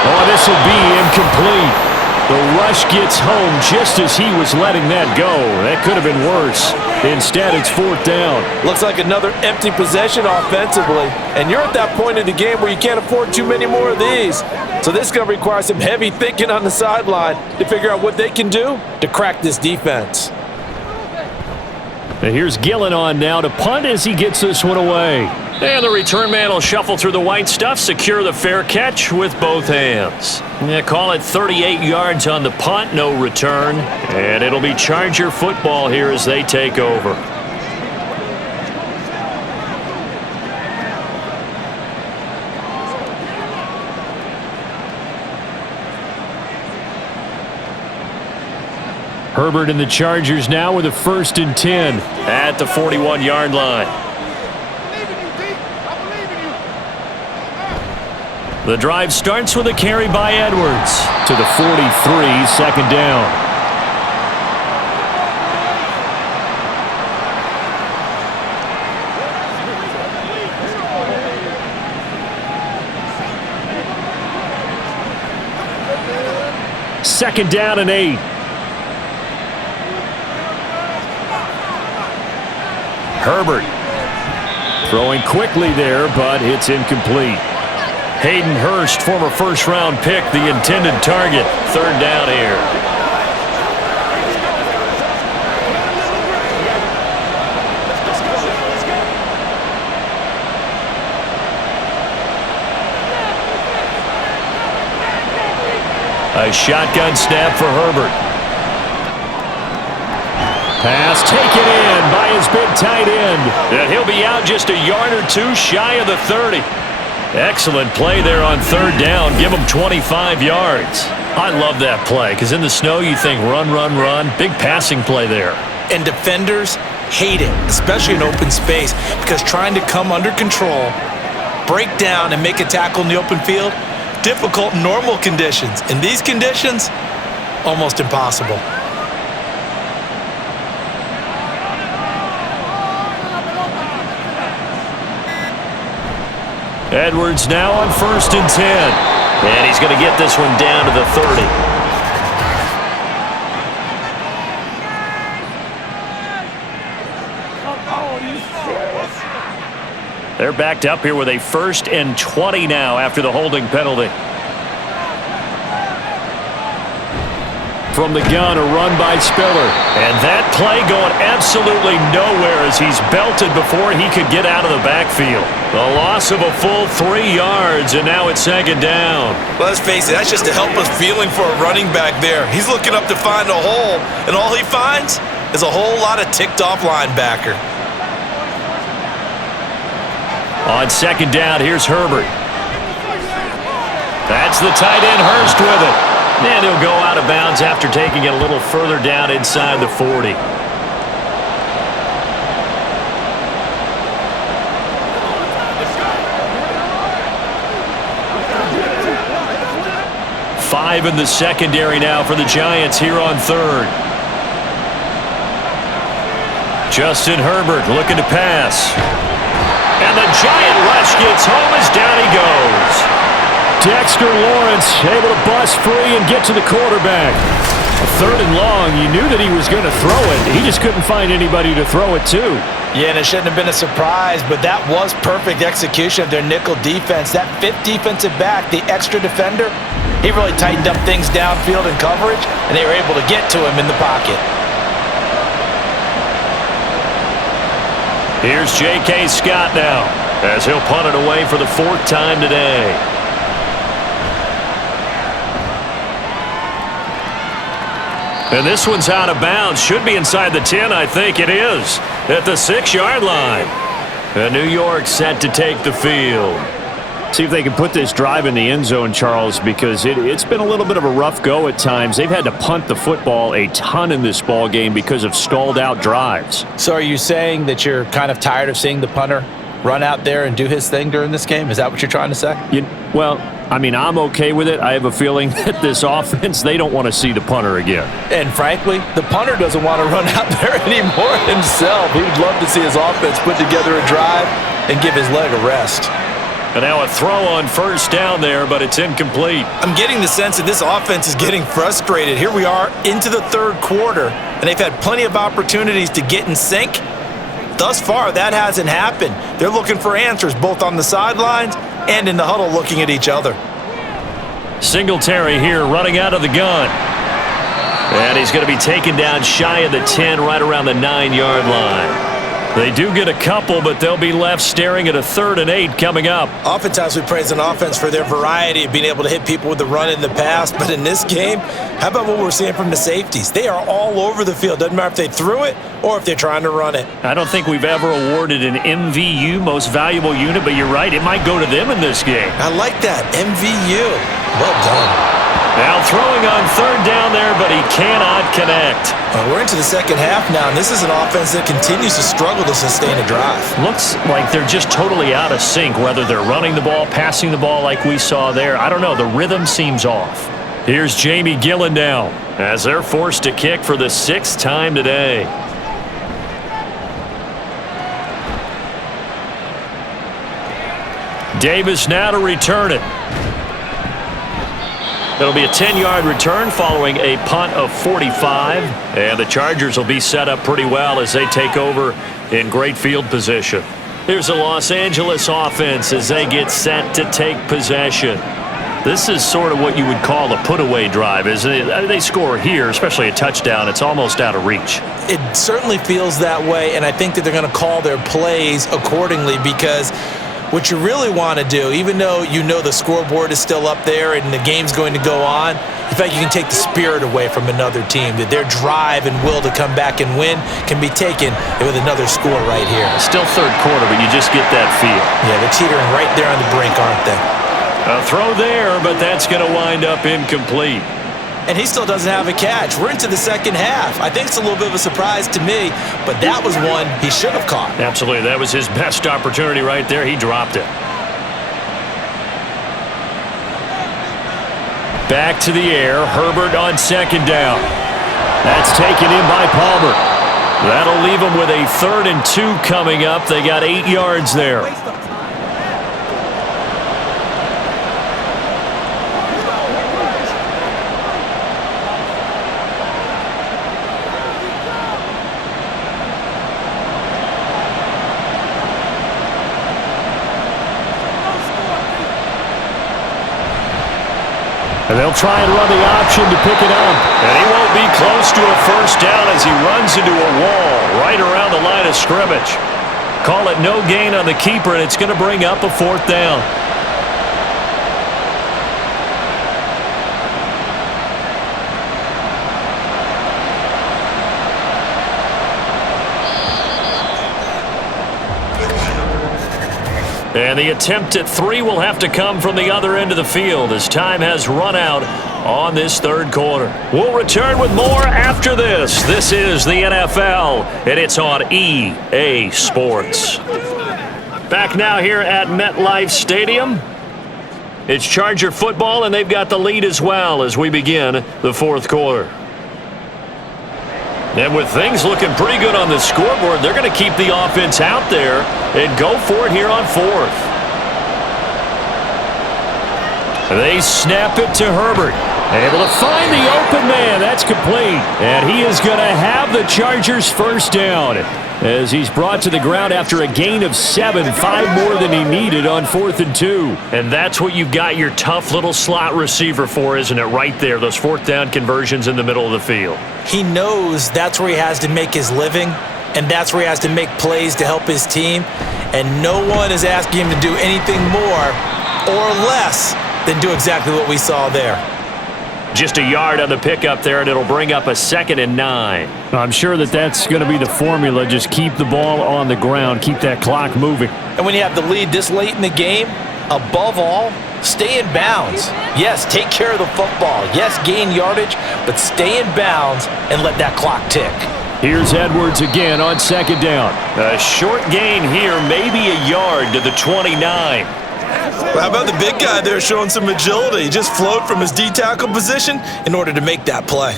Oh, this will be incomplete. The rush gets home just as he was letting that go. That could have been worse. Instead, it's fourth down. Looks like another empty possession offensively. And you're at that point in the game where you can't afford too many more of these. So this is going to require some heavy thinking on the sideline to figure out what they can do to crack this defense. And here's Gillen on now to punt as he gets this one away. And the return man will shuffle through the white stuff, secure the fair catch with both hands. Yeah, call it 38 yards on the punt, no return. And it'll be Charger football here as they take over. Herbert and the Chargers now with a 1st and 10 at the 41-yard line. The drive starts with a carry by Edwards to the 43, second down. Second down and 8. Herbert throwing quickly there, but it's incomplete. Hayden Hurst, former first-round pick, the intended target. Third down here. A shotgun snap for Herbert. Pass taken in by his big tight end. And he'll be out just a yard or two shy of the 30. Excellent play there on third down. Give him 25 yards. I love that play because in the snow you think run, run, run. Big passing play there. And defenders hate it, especially in open space, because trying to come under control, break down, and make a tackle in the open field, difficult in normal conditions. In these conditions, almost impossible. Edwards now on 1st and 10. And he's going to get this one down to the 30. They're backed up here with a 1st and 20 now after the holding penalty. From the gun, a run by Spiller. And that play going absolutely nowhere as he's belted before he could get out of the backfield. The loss of a full 3 yards, and now it's second down. Well, let's face it, that's just a helpless feeling for a running back there. He's looking up to find a hole, and all he finds is a whole lot of ticked-off linebacker. On second down, here's Herbert. That's the tight end, Hurst, with it. And he'll go out of bounds after taking it a little further down inside the 40. Five in the secondary now for the Giants here on third. Justin Herbert looking to pass. And the Giant rush gets home as down he goes. Dexter Lawrence able to bust free and get to the quarterback. A third and long, you knew that he was going to throw it. He just couldn't find anybody to throw it to. Yeah, and it shouldn't have been a surprise, but that was perfect execution of their nickel defense. That 5th defensive back, the extra defender, he really tightened up things downfield in coverage, and they were able to get to him in the pocket. Here's J.K. Scott now, as he'll punt it away for the 4th time today. And this one's out of bounds. Should be inside the 10, I think it is. At the 6-yard line. And New York set to take the field. See if they can put this drive in the end zone, Charles, because it's been a little bit of a rough go at times. They've had to punt the football a ton in this ball game because of stalled-out drives. So are you saying that you're kind of tired of seeing the punter run out there and do his thing during this game? Is that what you're trying to say? Well, I mean, I'm okay with it. I have a feeling that this offense, they don't want to see the punter again. And frankly, the punter doesn't want to run out there anymore himself. He would love to see his offense put together a drive and give his leg a rest. And now a throw on first down there, but it's incomplete. I'm getting the sense that this offense is getting frustrated. Here we are into the third quarter, and they've had plenty of opportunities to get in sync. Thus far, that hasn't happened. They're looking for answers both on the sidelines and in the huddle looking at each other. Singletary here running out of the gun. And he's going to be taken down shy of the 10, right around the 9-yard line. They do get a couple, but they'll be left staring at a 3rd and 8 coming up. Oftentimes we praise an offense for their variety of being able to hit people with the run in the pass, but in this game, how about what we're seeing from the safeties? They are all over the field. Doesn't matter if they threw it or if they're trying to run it. I don't think we've ever awarded an MVU, most valuable unit, but you're right, it might go to them in this game. I like that, MVU. Well done. Now throwing on 3rd down there, but he cannot connect. We're into the second half now, and this is an offense that continues to struggle to sustain a drive. Looks like they're just totally out of sync, whether they're running the ball, passing the ball like we saw there. I don't know. The rhythm seems off. Here's Jamie Gillen now as they're forced to kick for the 6th time today. Davis now to return it. It'll be a 10-yard return following a punt of 45. And the Chargers will be set up pretty well as they take over in great field position. Here's the Los Angeles offense as they get set to take possession. This is sort of what you would call a put-away drive, isn't it? They score here, especially a touchdown. It's almost out of reach. It certainly feels that way, and I think that they're going to call their plays accordingly because what you really want to do, even though you know the scoreboard is still up there and the game's going to go on, in fact, you can take the spirit away from another team, that their drive and will to come back and win can be taken with another score right here. Still third quarter, but you just get that feel. Yeah, they're teetering right there on the brink, aren't they? A throw there, but that's going to wind up incomplete. And he still doesn't have a catch. We're into the second half. I think it's a little bit of a surprise to me, but that was one he should have caught. Absolutely. That was his best opportunity right there. He dropped it. Back to the air. Herbert on 2nd down. That's taken in by Palmer. That'll leave him with a 3rd and 2 coming up. They got 8 yards there. And they'll try and run the option to pick it up. And he won't be close to a first down as he runs into a wall right around the line of scrimmage. Call it no gain on the keeper, and it's going to bring up a 4th down. And the attempt at 3 will have to come from the other end of the field as time has run out on this 3rd quarter. We'll return with more after this. This is the NFL, and it's on EA Sports. Back now here at MetLife Stadium. It's Charger football, and they've got the lead as well as we begin the 4th quarter. And with things looking pretty good on the scoreboard, they're going to keep the offense out there and go for it here on 4th. They snap it to Herbert. Able to find the open man. That's complete. And he is going to have the Chargers' first down as he's brought to the ground after a gain of 7, 5 more than he needed on 4th and 2. And that's what you've got your tough little slot receiver for, isn't it? Right there, those 4th down conversions in the middle of the field. He knows that's where he has to make his living, and that's where he has to make plays to help his team. And no one is asking him to do anything more or less than do exactly what we saw there. Just a yard on the pickup there, and it'll bring up a 2nd and 9. I'm sure that's going to be the formula. Just keep the ball on the ground. Keep that clock moving. And when you have the lead this late in the game, above all, stay in bounds. Yes, take care of the football. Yes, gain yardage, but stay in bounds and let that clock tick. Here's Edwards again on 2nd down. A short gain here, maybe a yard to the 29. Well, how about the big guy there showing some agility? He just float from his D-tackle position in order to make that play.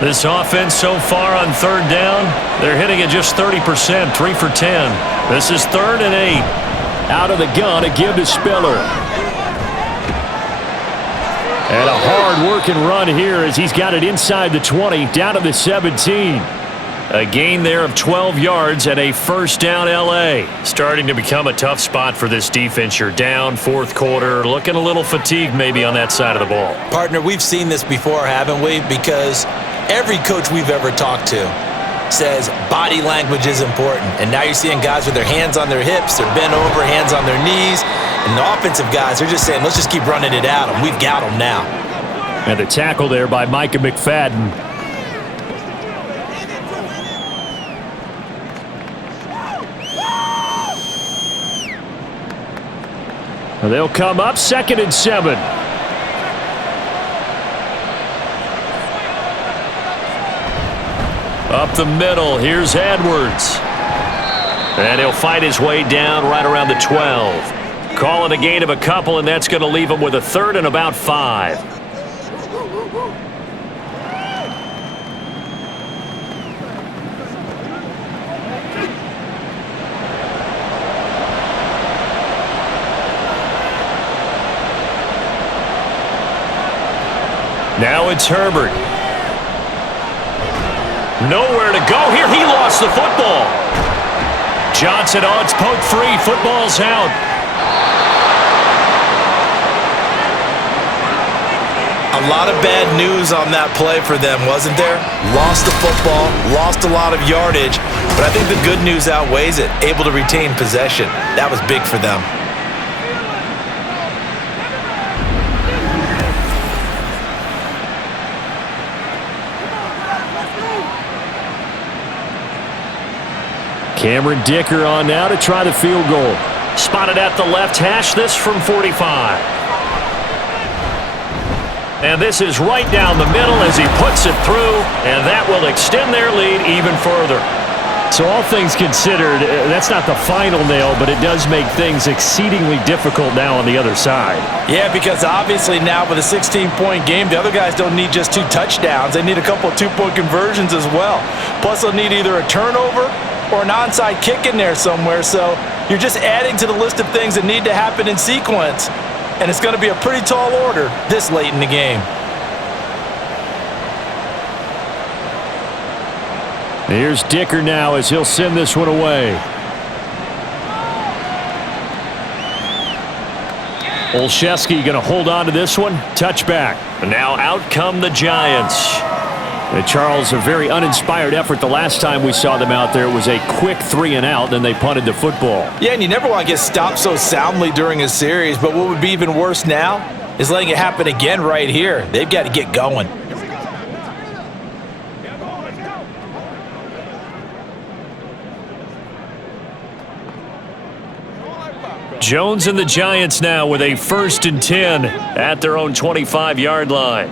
This offense so far on 3rd down, they're hitting it just 30%, 3 for 10. This is 3rd and 8. Out of the gun, a give to Spiller. And a hard-working run here as he's got it inside the 20, down to the 17. A gain there of 12 yards and a 1st down L.A. Starting to become a tough spot for this defense. You're down 4th quarter, looking a little fatigued maybe on that side of the ball. Partner, we've seen this before, haven't we? Because every coach we've ever talked to says body language is important. And now you're seeing guys with their hands on their hips, they're bent over, hands on their knees. And the offensive guys, they're just saying, let's just keep running it at them. We've got them now. And the tackle there by Micah McFadden. They'll come up 2nd and 7. Up the middle, here's Edwards. And he'll fight his way down right around the 12. Calling a gain of a couple, and that's going to leave him with a 3rd and about 5. Now it's Herbert. Nowhere to go here. He lost the football. Johnson odds poke free. Football's out. A lot of bad news on that play for them, wasn't there? Lost the football, lost a lot of yardage, but I think the good news outweighs it. Able to retain possession. That was big for them. Cameron Dicker on now to try the field goal. Spotted at the left hash, this from 45. And this is right down the middle as he puts it through, and that will extend their lead even further. So all things considered, that's not the final nail, but it does make things exceedingly difficult now on the other side. Yeah, because obviously now with a 16-point game, the other guys don't need just 2 touchdowns. They need a couple of 2-point conversions as well. Plus, they'll need either a turnover or an onside kick in there somewhere. So you're just adding to the list of things that need to happen in sequence. And it's going to be a pretty tall order this late in the game. Here's Dicker now as he'll send this one away. Olszewski going to hold on to this one. Touchback. And now out come the Giants. And Charles, a very uninspired effort the last time we saw them out there. It was a quick 3-and-out, then they punted the football. Yeah, and you never want to get stopped so soundly during a series, but what would be even worse now is letting it happen again right here. They've got to get going. Jones and the Giants now with a 1st and 10 at their own 25-yard line.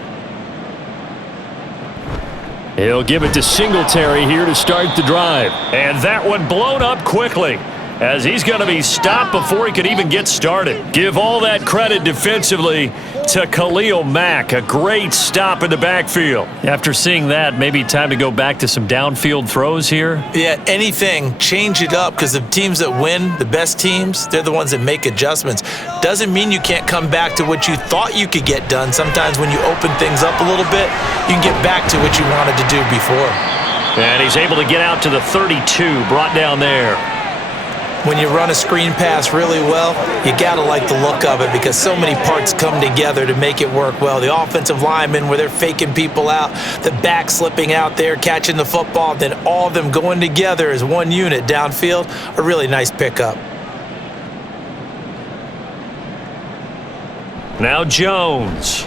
He'll give it to Singletary here to start the drive. And that one blown up quickly as he's going to be stopped before he could even get started. Give all that credit defensively to Khalil Mack. A great stop in the backfield. After seeing that, maybe time to go back to some downfield throws here. Yeah, anything, change it up, because the teams that win, the best teams, they're the ones that make adjustments. Doesn't mean you can't come back to what you thought you could get done. Sometimes when you open things up a little bit, you can get back to what you wanted to do before. And he's able to get out to the 32, brought down there. When you run a screen pass really well, you got to like the look of it because so many parts come together to make it work well. The offensive linemen, where they're faking people out, the back slipping out there, catching the football, then all of them going together as one unit downfield, a really nice pickup. Now Jones.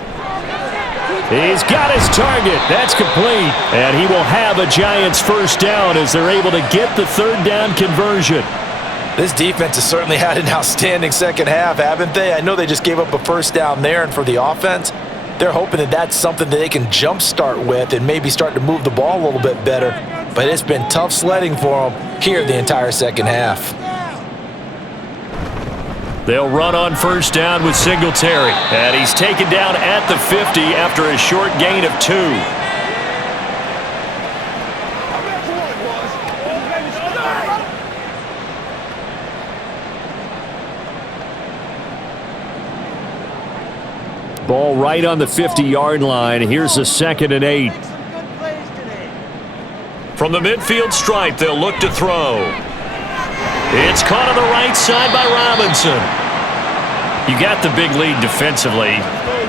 He's got his target. That's complete. And he will have a Giants first down as they're able to get the third down conversion. This defense has certainly had an outstanding second half, haven't they? I know they just gave up a first down there, and for the offense, they're hoping that that's something that they can jumpstart with and maybe start to move the ball a little bit better. But it's been tough sledding for them here the entire second half. They'll run on first down with Singletary. And he's taken down at the 50 after a short gain of 2. Ball right on the 50-yard line. Here's a 2nd and 8. From the midfield stripe, they'll look to throw. It's caught on the right side by Robinson. You got the big lead defensively.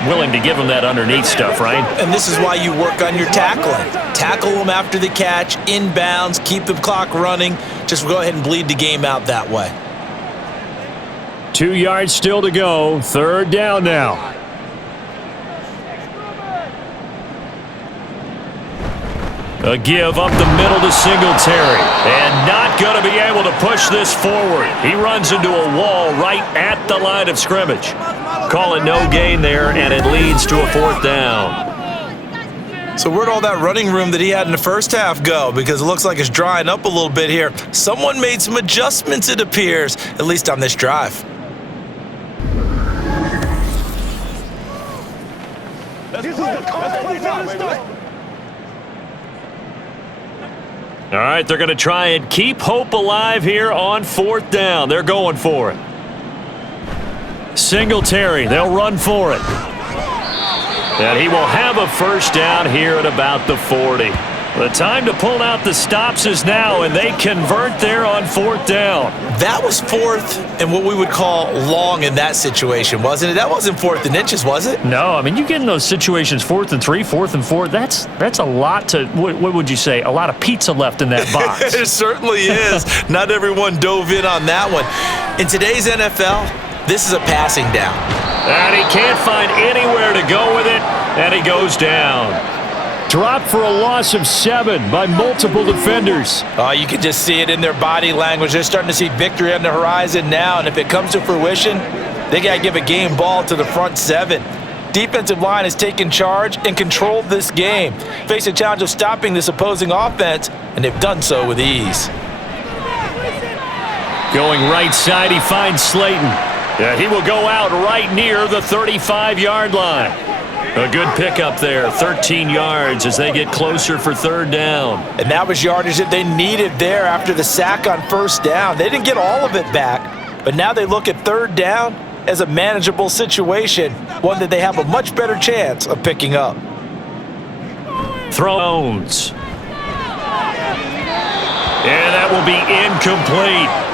Willing to give them that underneath stuff, right? And this is why you work on your tackling. Tackle them after the catch, inbounds, keep the clock running. Just go ahead and bleed the game out that way. 2 yards still to go. Third down now. A give up the middle to Singletary. And not going to be able to push this forward. He runs into a wall right at the line of scrimmage. Calling no gain there, and it leads to a 4th down. So where'd all that running room that he had in the first half go? Because it looks like it's drying up a little bit here. Someone made some adjustments, it appears, at least on this drive. All right, they're going to try and keep hope alive here on 4th down. They're going for it. Singletary, they'll run for it. And he will have a first down here at about the 40. The time to pull out the stops is now, and they convert there on 4th down. That was 4th and what we would call long in that situation, wasn't it? That wasn't 4th and inches, was it? No, I mean, you get in those situations 4th and 3, 4th and 4. That's a lot to, what would you say, a lot of pizza left in that box. It certainly is. Not everyone dove in on that one. In today's NFL, this is a passing down. And he can't find anywhere to go with it, and he goes down. Dropped for a loss of 7 by multiple defenders. Oh, you can just see it in their body language. They're starting to see victory on the horizon now, and if it comes to fruition, they got to give a game ball to the front 7. Defensive line has taken charge and controlled this game. Face a challenge of stopping this opposing offense, and they've done so with ease. Going right side, he finds Slayton. Yeah, he will go out right near the 35-yard line. A good pickup there, 13 yards as they get closer for 3rd down. And that was yardage that they needed there after the sack on 1st down. They didn't get all of it back, but now they look at 3rd down as a manageable situation, one that they have a much better chance of picking up. Throws. And that will be incomplete.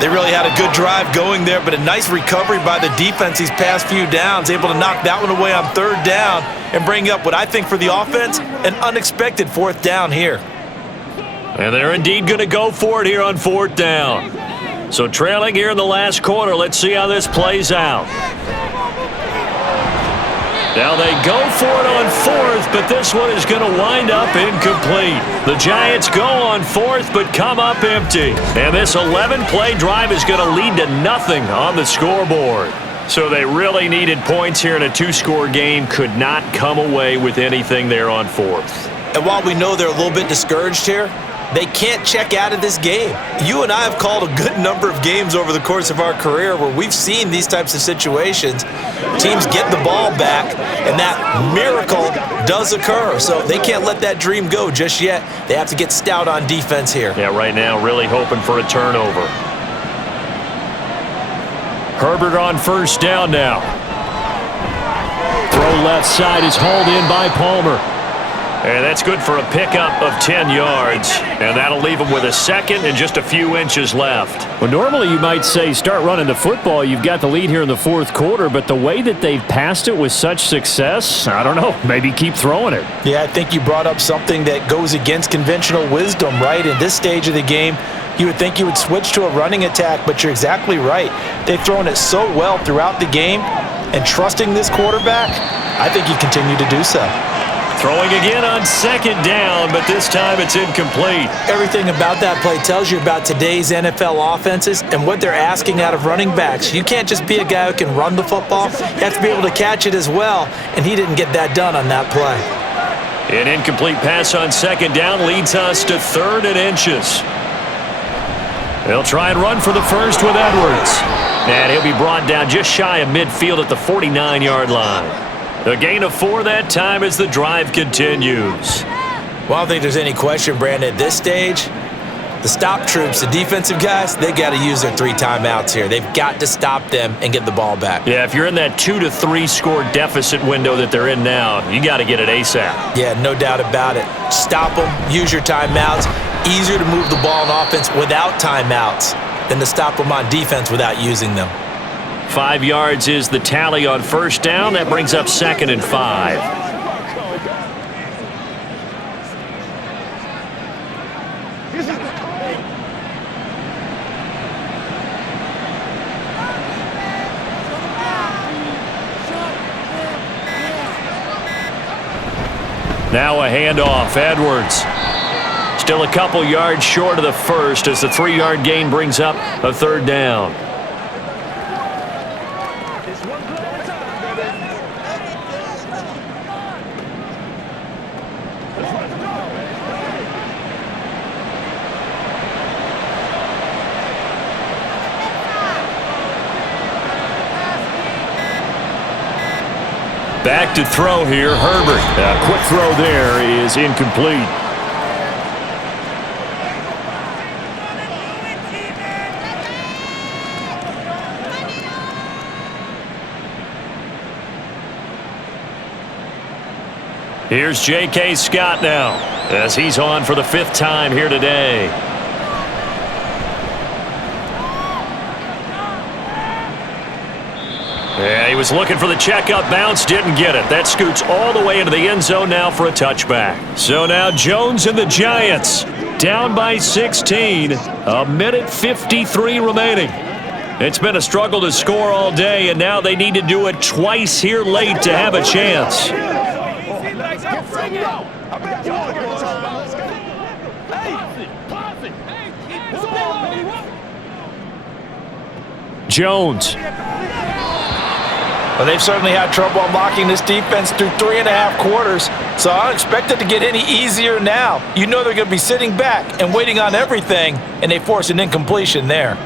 They really had a good drive going there, but a nice recovery by the defense these past few downs, able to knock that one away on 3rd down and bring up what I think for the offense, an unexpected 4th down here. And they're indeed going to go for it here on 4th down. So trailing here in the last quarter, let's see how this plays out. Now they go for it on 4th, but this one is going to wind up incomplete. The Giants go on 4th, but come up empty. And this 11-play drive is going to lead to nothing on the scoreboard. So they really needed points here in a 2-score game. Could not come away with anything there on 4th. And while we know they're a little bit discouraged here, they can't check out of this game. You and I have called a good number of games over the course of our career where we've seen these types of situations. Teams get the ball back, and that miracle does occur. So they can't let that dream go just yet. They have to get stout on defense here. Yeah, right now really hoping for a turnover. Herbert on 1st down now. Throw left side is hauled in by Palmer. And that's good for a pickup of 10 yards. And that'll leave him with a 2nd and just a few inches left. Well, normally you might say start running the football. You've got the lead here in the 4th quarter. But the way that they've passed it with such success, I don't know, maybe keep throwing it. Yeah, I think you brought up something that goes against conventional wisdom, right? In this stage of the game, You would think you would switch to a running attack, but you're exactly right. They've thrown it so well throughout the game, and trusting this quarterback, I think you continue to do so. Throwing again on second down, but this time it's incomplete. Everything about that play tells you about today's NFL offenses and what they're asking out of running backs. You can't just be a guy who can run the football. You have to be able to catch it as well, and he didn't get that done on that play. An incomplete pass on second down leads us to 3rd and inches. They'll try and run for the first with Edwards. And he'll be brought down just shy of midfield at the 49-yard line. A gain of 4 that time as the drive continues. Well, I don't think there's any question, Brandon, at this stage, the stop troops, the defensive guys, they got to use their 3 timeouts here. They've got to stop them and get the ball back. Yeah, if you're in that 2 to 3 score deficit window that they're in now, you got to get it ASAP. Yeah, no doubt about it. Stop them, use your timeouts. Easier to move the ball on offense without timeouts than to stop them on defense without using them. 5 yards is the tally on first down. That brings up 2nd and 5. Now a handoff, Edwards. Still a couple yards short of the first as the 3-yard gain brings up a 3rd down. Back to throw here, Herbert. A quick throw there is incomplete. Here's J.K. Scott now as he's on for the 5th time here today. Yeah, he was looking for the checkup bounce, didn't get it. That scoots all the way into the end zone now for a touchback. So now Jones and the Giants down by 16. A minute 53 remaining. It's been a struggle to score all day, and now they need to do it twice here late to have a chance. Jones. Well, they've certainly had trouble unlocking this defense through 3.5 quarters, so I don't expect it to get any easier now. You know they're going to be sitting back and waiting on everything, and they force an incompletion there.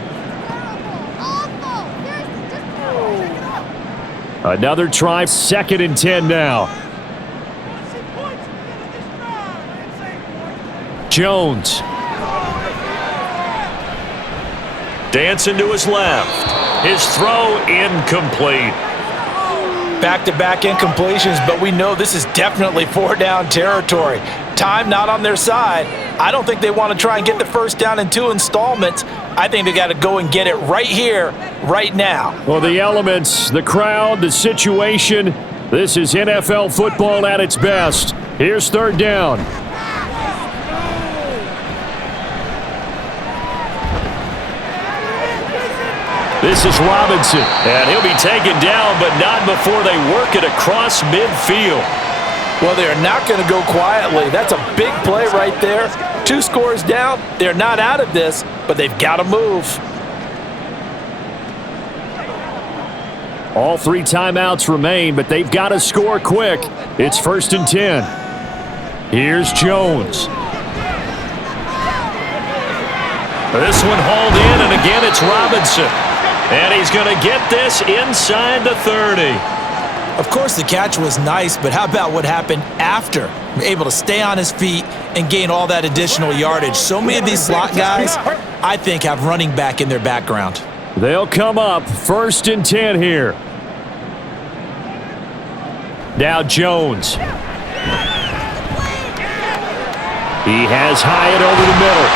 Another try, 2nd and 10 now. Jones. Dancing to his left. His throw incomplete. Back-to-back incompletions, but we know this is definitely 4-down territory. Time not on their side. I don't think they want to try and get the first down in 2 installments. I think they got to go and get it right here, right now. Well, the elements, the crowd, the situation, this is NFL football at its best. Here's 3rd down. This is Robinson, and he'll be taken down, but not before they work it across midfield. Well, they are not going to go quietly. That's a big play right there. 2 scores down. They're not out of this, but they've got to move. All 3 timeouts remain, but they've got to score quick. It's 1st and 10. Here's Jones. This one hauled in, and again it's Robinson. And he's going to get this inside the 30. Of course, the catch was nice, but how about what happened after? Able to stay on his feet and gain all that additional yardage. So many of these slot guys, I think, have running back in their background. They'll come up 1st and 10 here. Now Jones. He has Hyatt over the middle.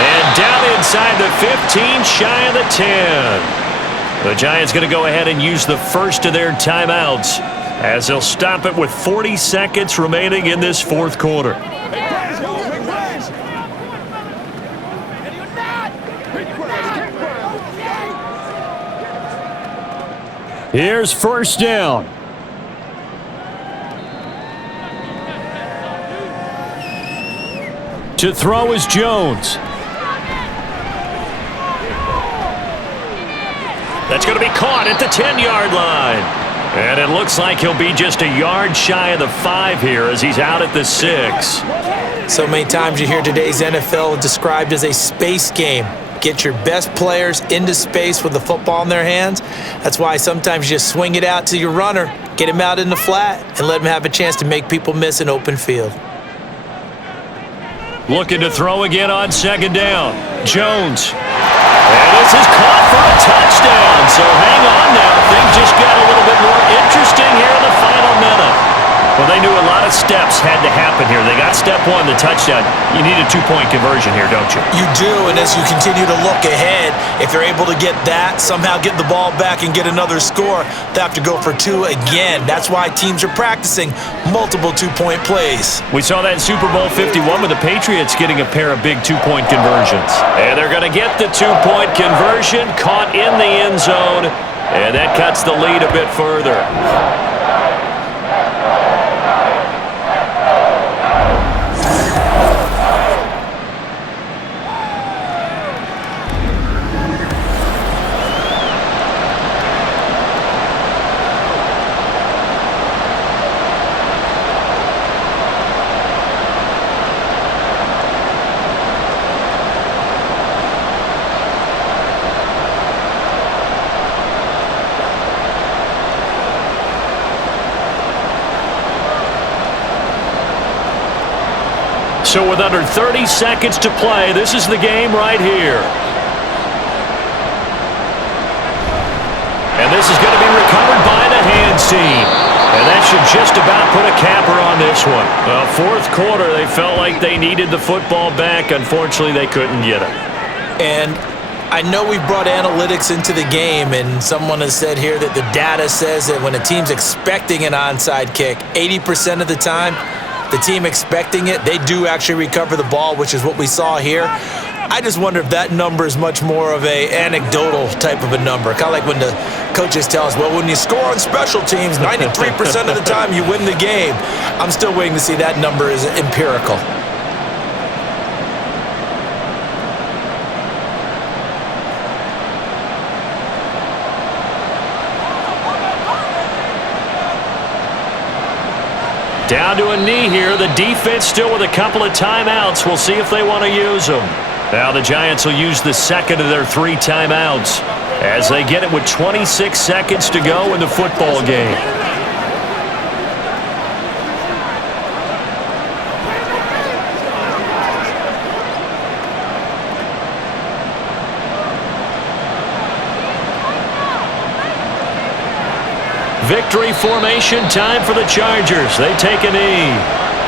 And down inside the 15, shy of the 10. The Giants going to go ahead and use the first of their timeouts as they'll stop it with 40 seconds remaining in this 4th quarter. Here's first down. To throw is Jones. That's going to be caught at the 10-yard line. And it looks like he'll be just a yard shy of the 5 here as he's out at the 6. So many times you hear today's NFL described as a space game. Get your best players into space with the football in their hands. That's why sometimes you just swing it out to your runner, get him out in the flat, and let him have a chance to make people miss an open field. Looking to throw again on second down. Jones. And this is caught for a touchdown. So hang on now. Things just got a little bit more interesting here in the final minute. Well, they knew a lot of steps had to happen here. They got step 1, the touchdown. You need a 2-point conversion here, don't you? You do, and as you continue to look ahead, if they're able to get that, somehow get the ball back and get another score, they have to go for 2 again. That's why teams are practicing multiple 2-point plays. We saw that in Super Bowl 51 with the Patriots getting a pair of big 2-point conversions. And they're going to get the 2-point conversion, caught in the end zone, and that cuts the lead a bit further. So with under 30 seconds to play, this is the game right here. And this is going to be recovered by the hands team. And that should just about put a capper on this one. Well, fourth quarter, they felt like they needed the football back. Unfortunately, they couldn't get it. And I know we've brought analytics into the game, and someone has said here that the data says that when a team's expecting an onside kick, 80% of the time, the team expecting it, they do actually recover the ball, which is what we saw here. I just wonder if that number is much more of a anecdotal type of a number. Kind of like when the coaches tell us, well, when you score on special teams, 93% of the time you win the game. I'm still waiting to see that number is empirical. Down to a knee here. The defense still with a couple of timeouts. We'll see if they want to use them. Now the Giants will use the second of their 3 timeouts as they get it with 26 seconds to go in the football game. Victory formation time for the Chargers. They take a knee.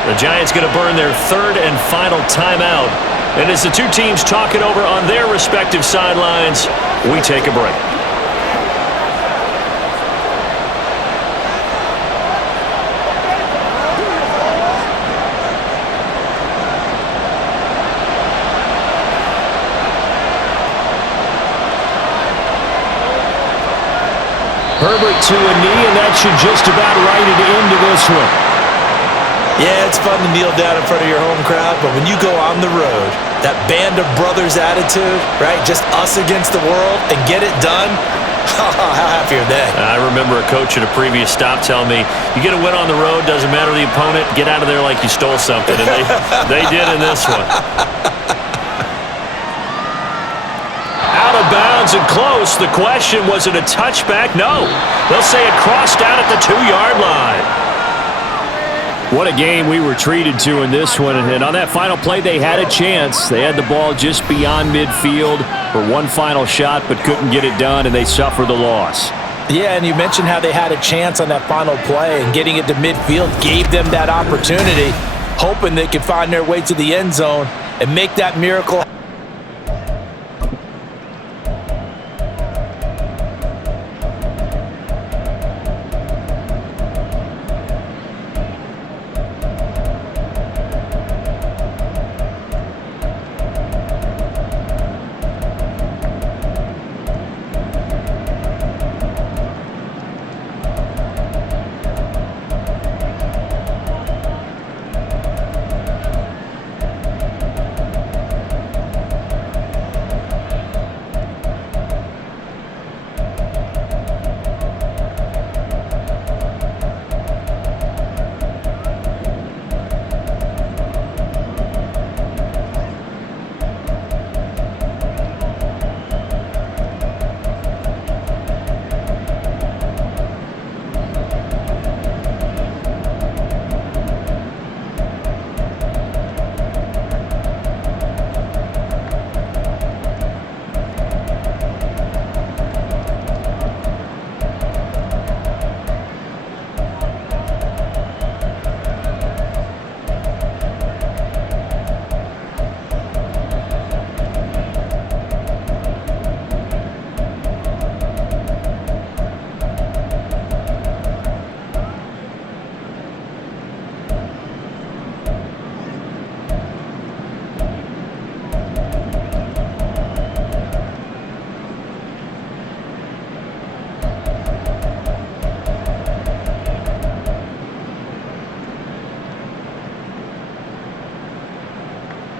The Giants going to burn their 3rd and final timeout. And as the two teams talk it over on their respective sidelines, we take a break. Herbert to a knee, and that should just about write it into this one. Yeah, it's fun to kneel down in front of your home crowd, but when you go on the road, that band of brothers attitude, right? Just us against the world and get it done. How happy are they? I remember a coach at a previous stop telling me, you get a win on the road, doesn't matter the opponent, get out of there like you stole something. And they did in this one. Out of bounds and close. The question, was it a touchback? No. They'll say it crossed out at the 2-yard line. What a game we were treated to in this one. And on that final play, they had a chance. They had the ball just beyond midfield for one final shot, but couldn't get it done, and they suffered the loss. Yeah, and you mentioned how they had a chance on that final play, and getting it to midfield gave them that opportunity, hoping they could find their way to the end zone and make that miracle.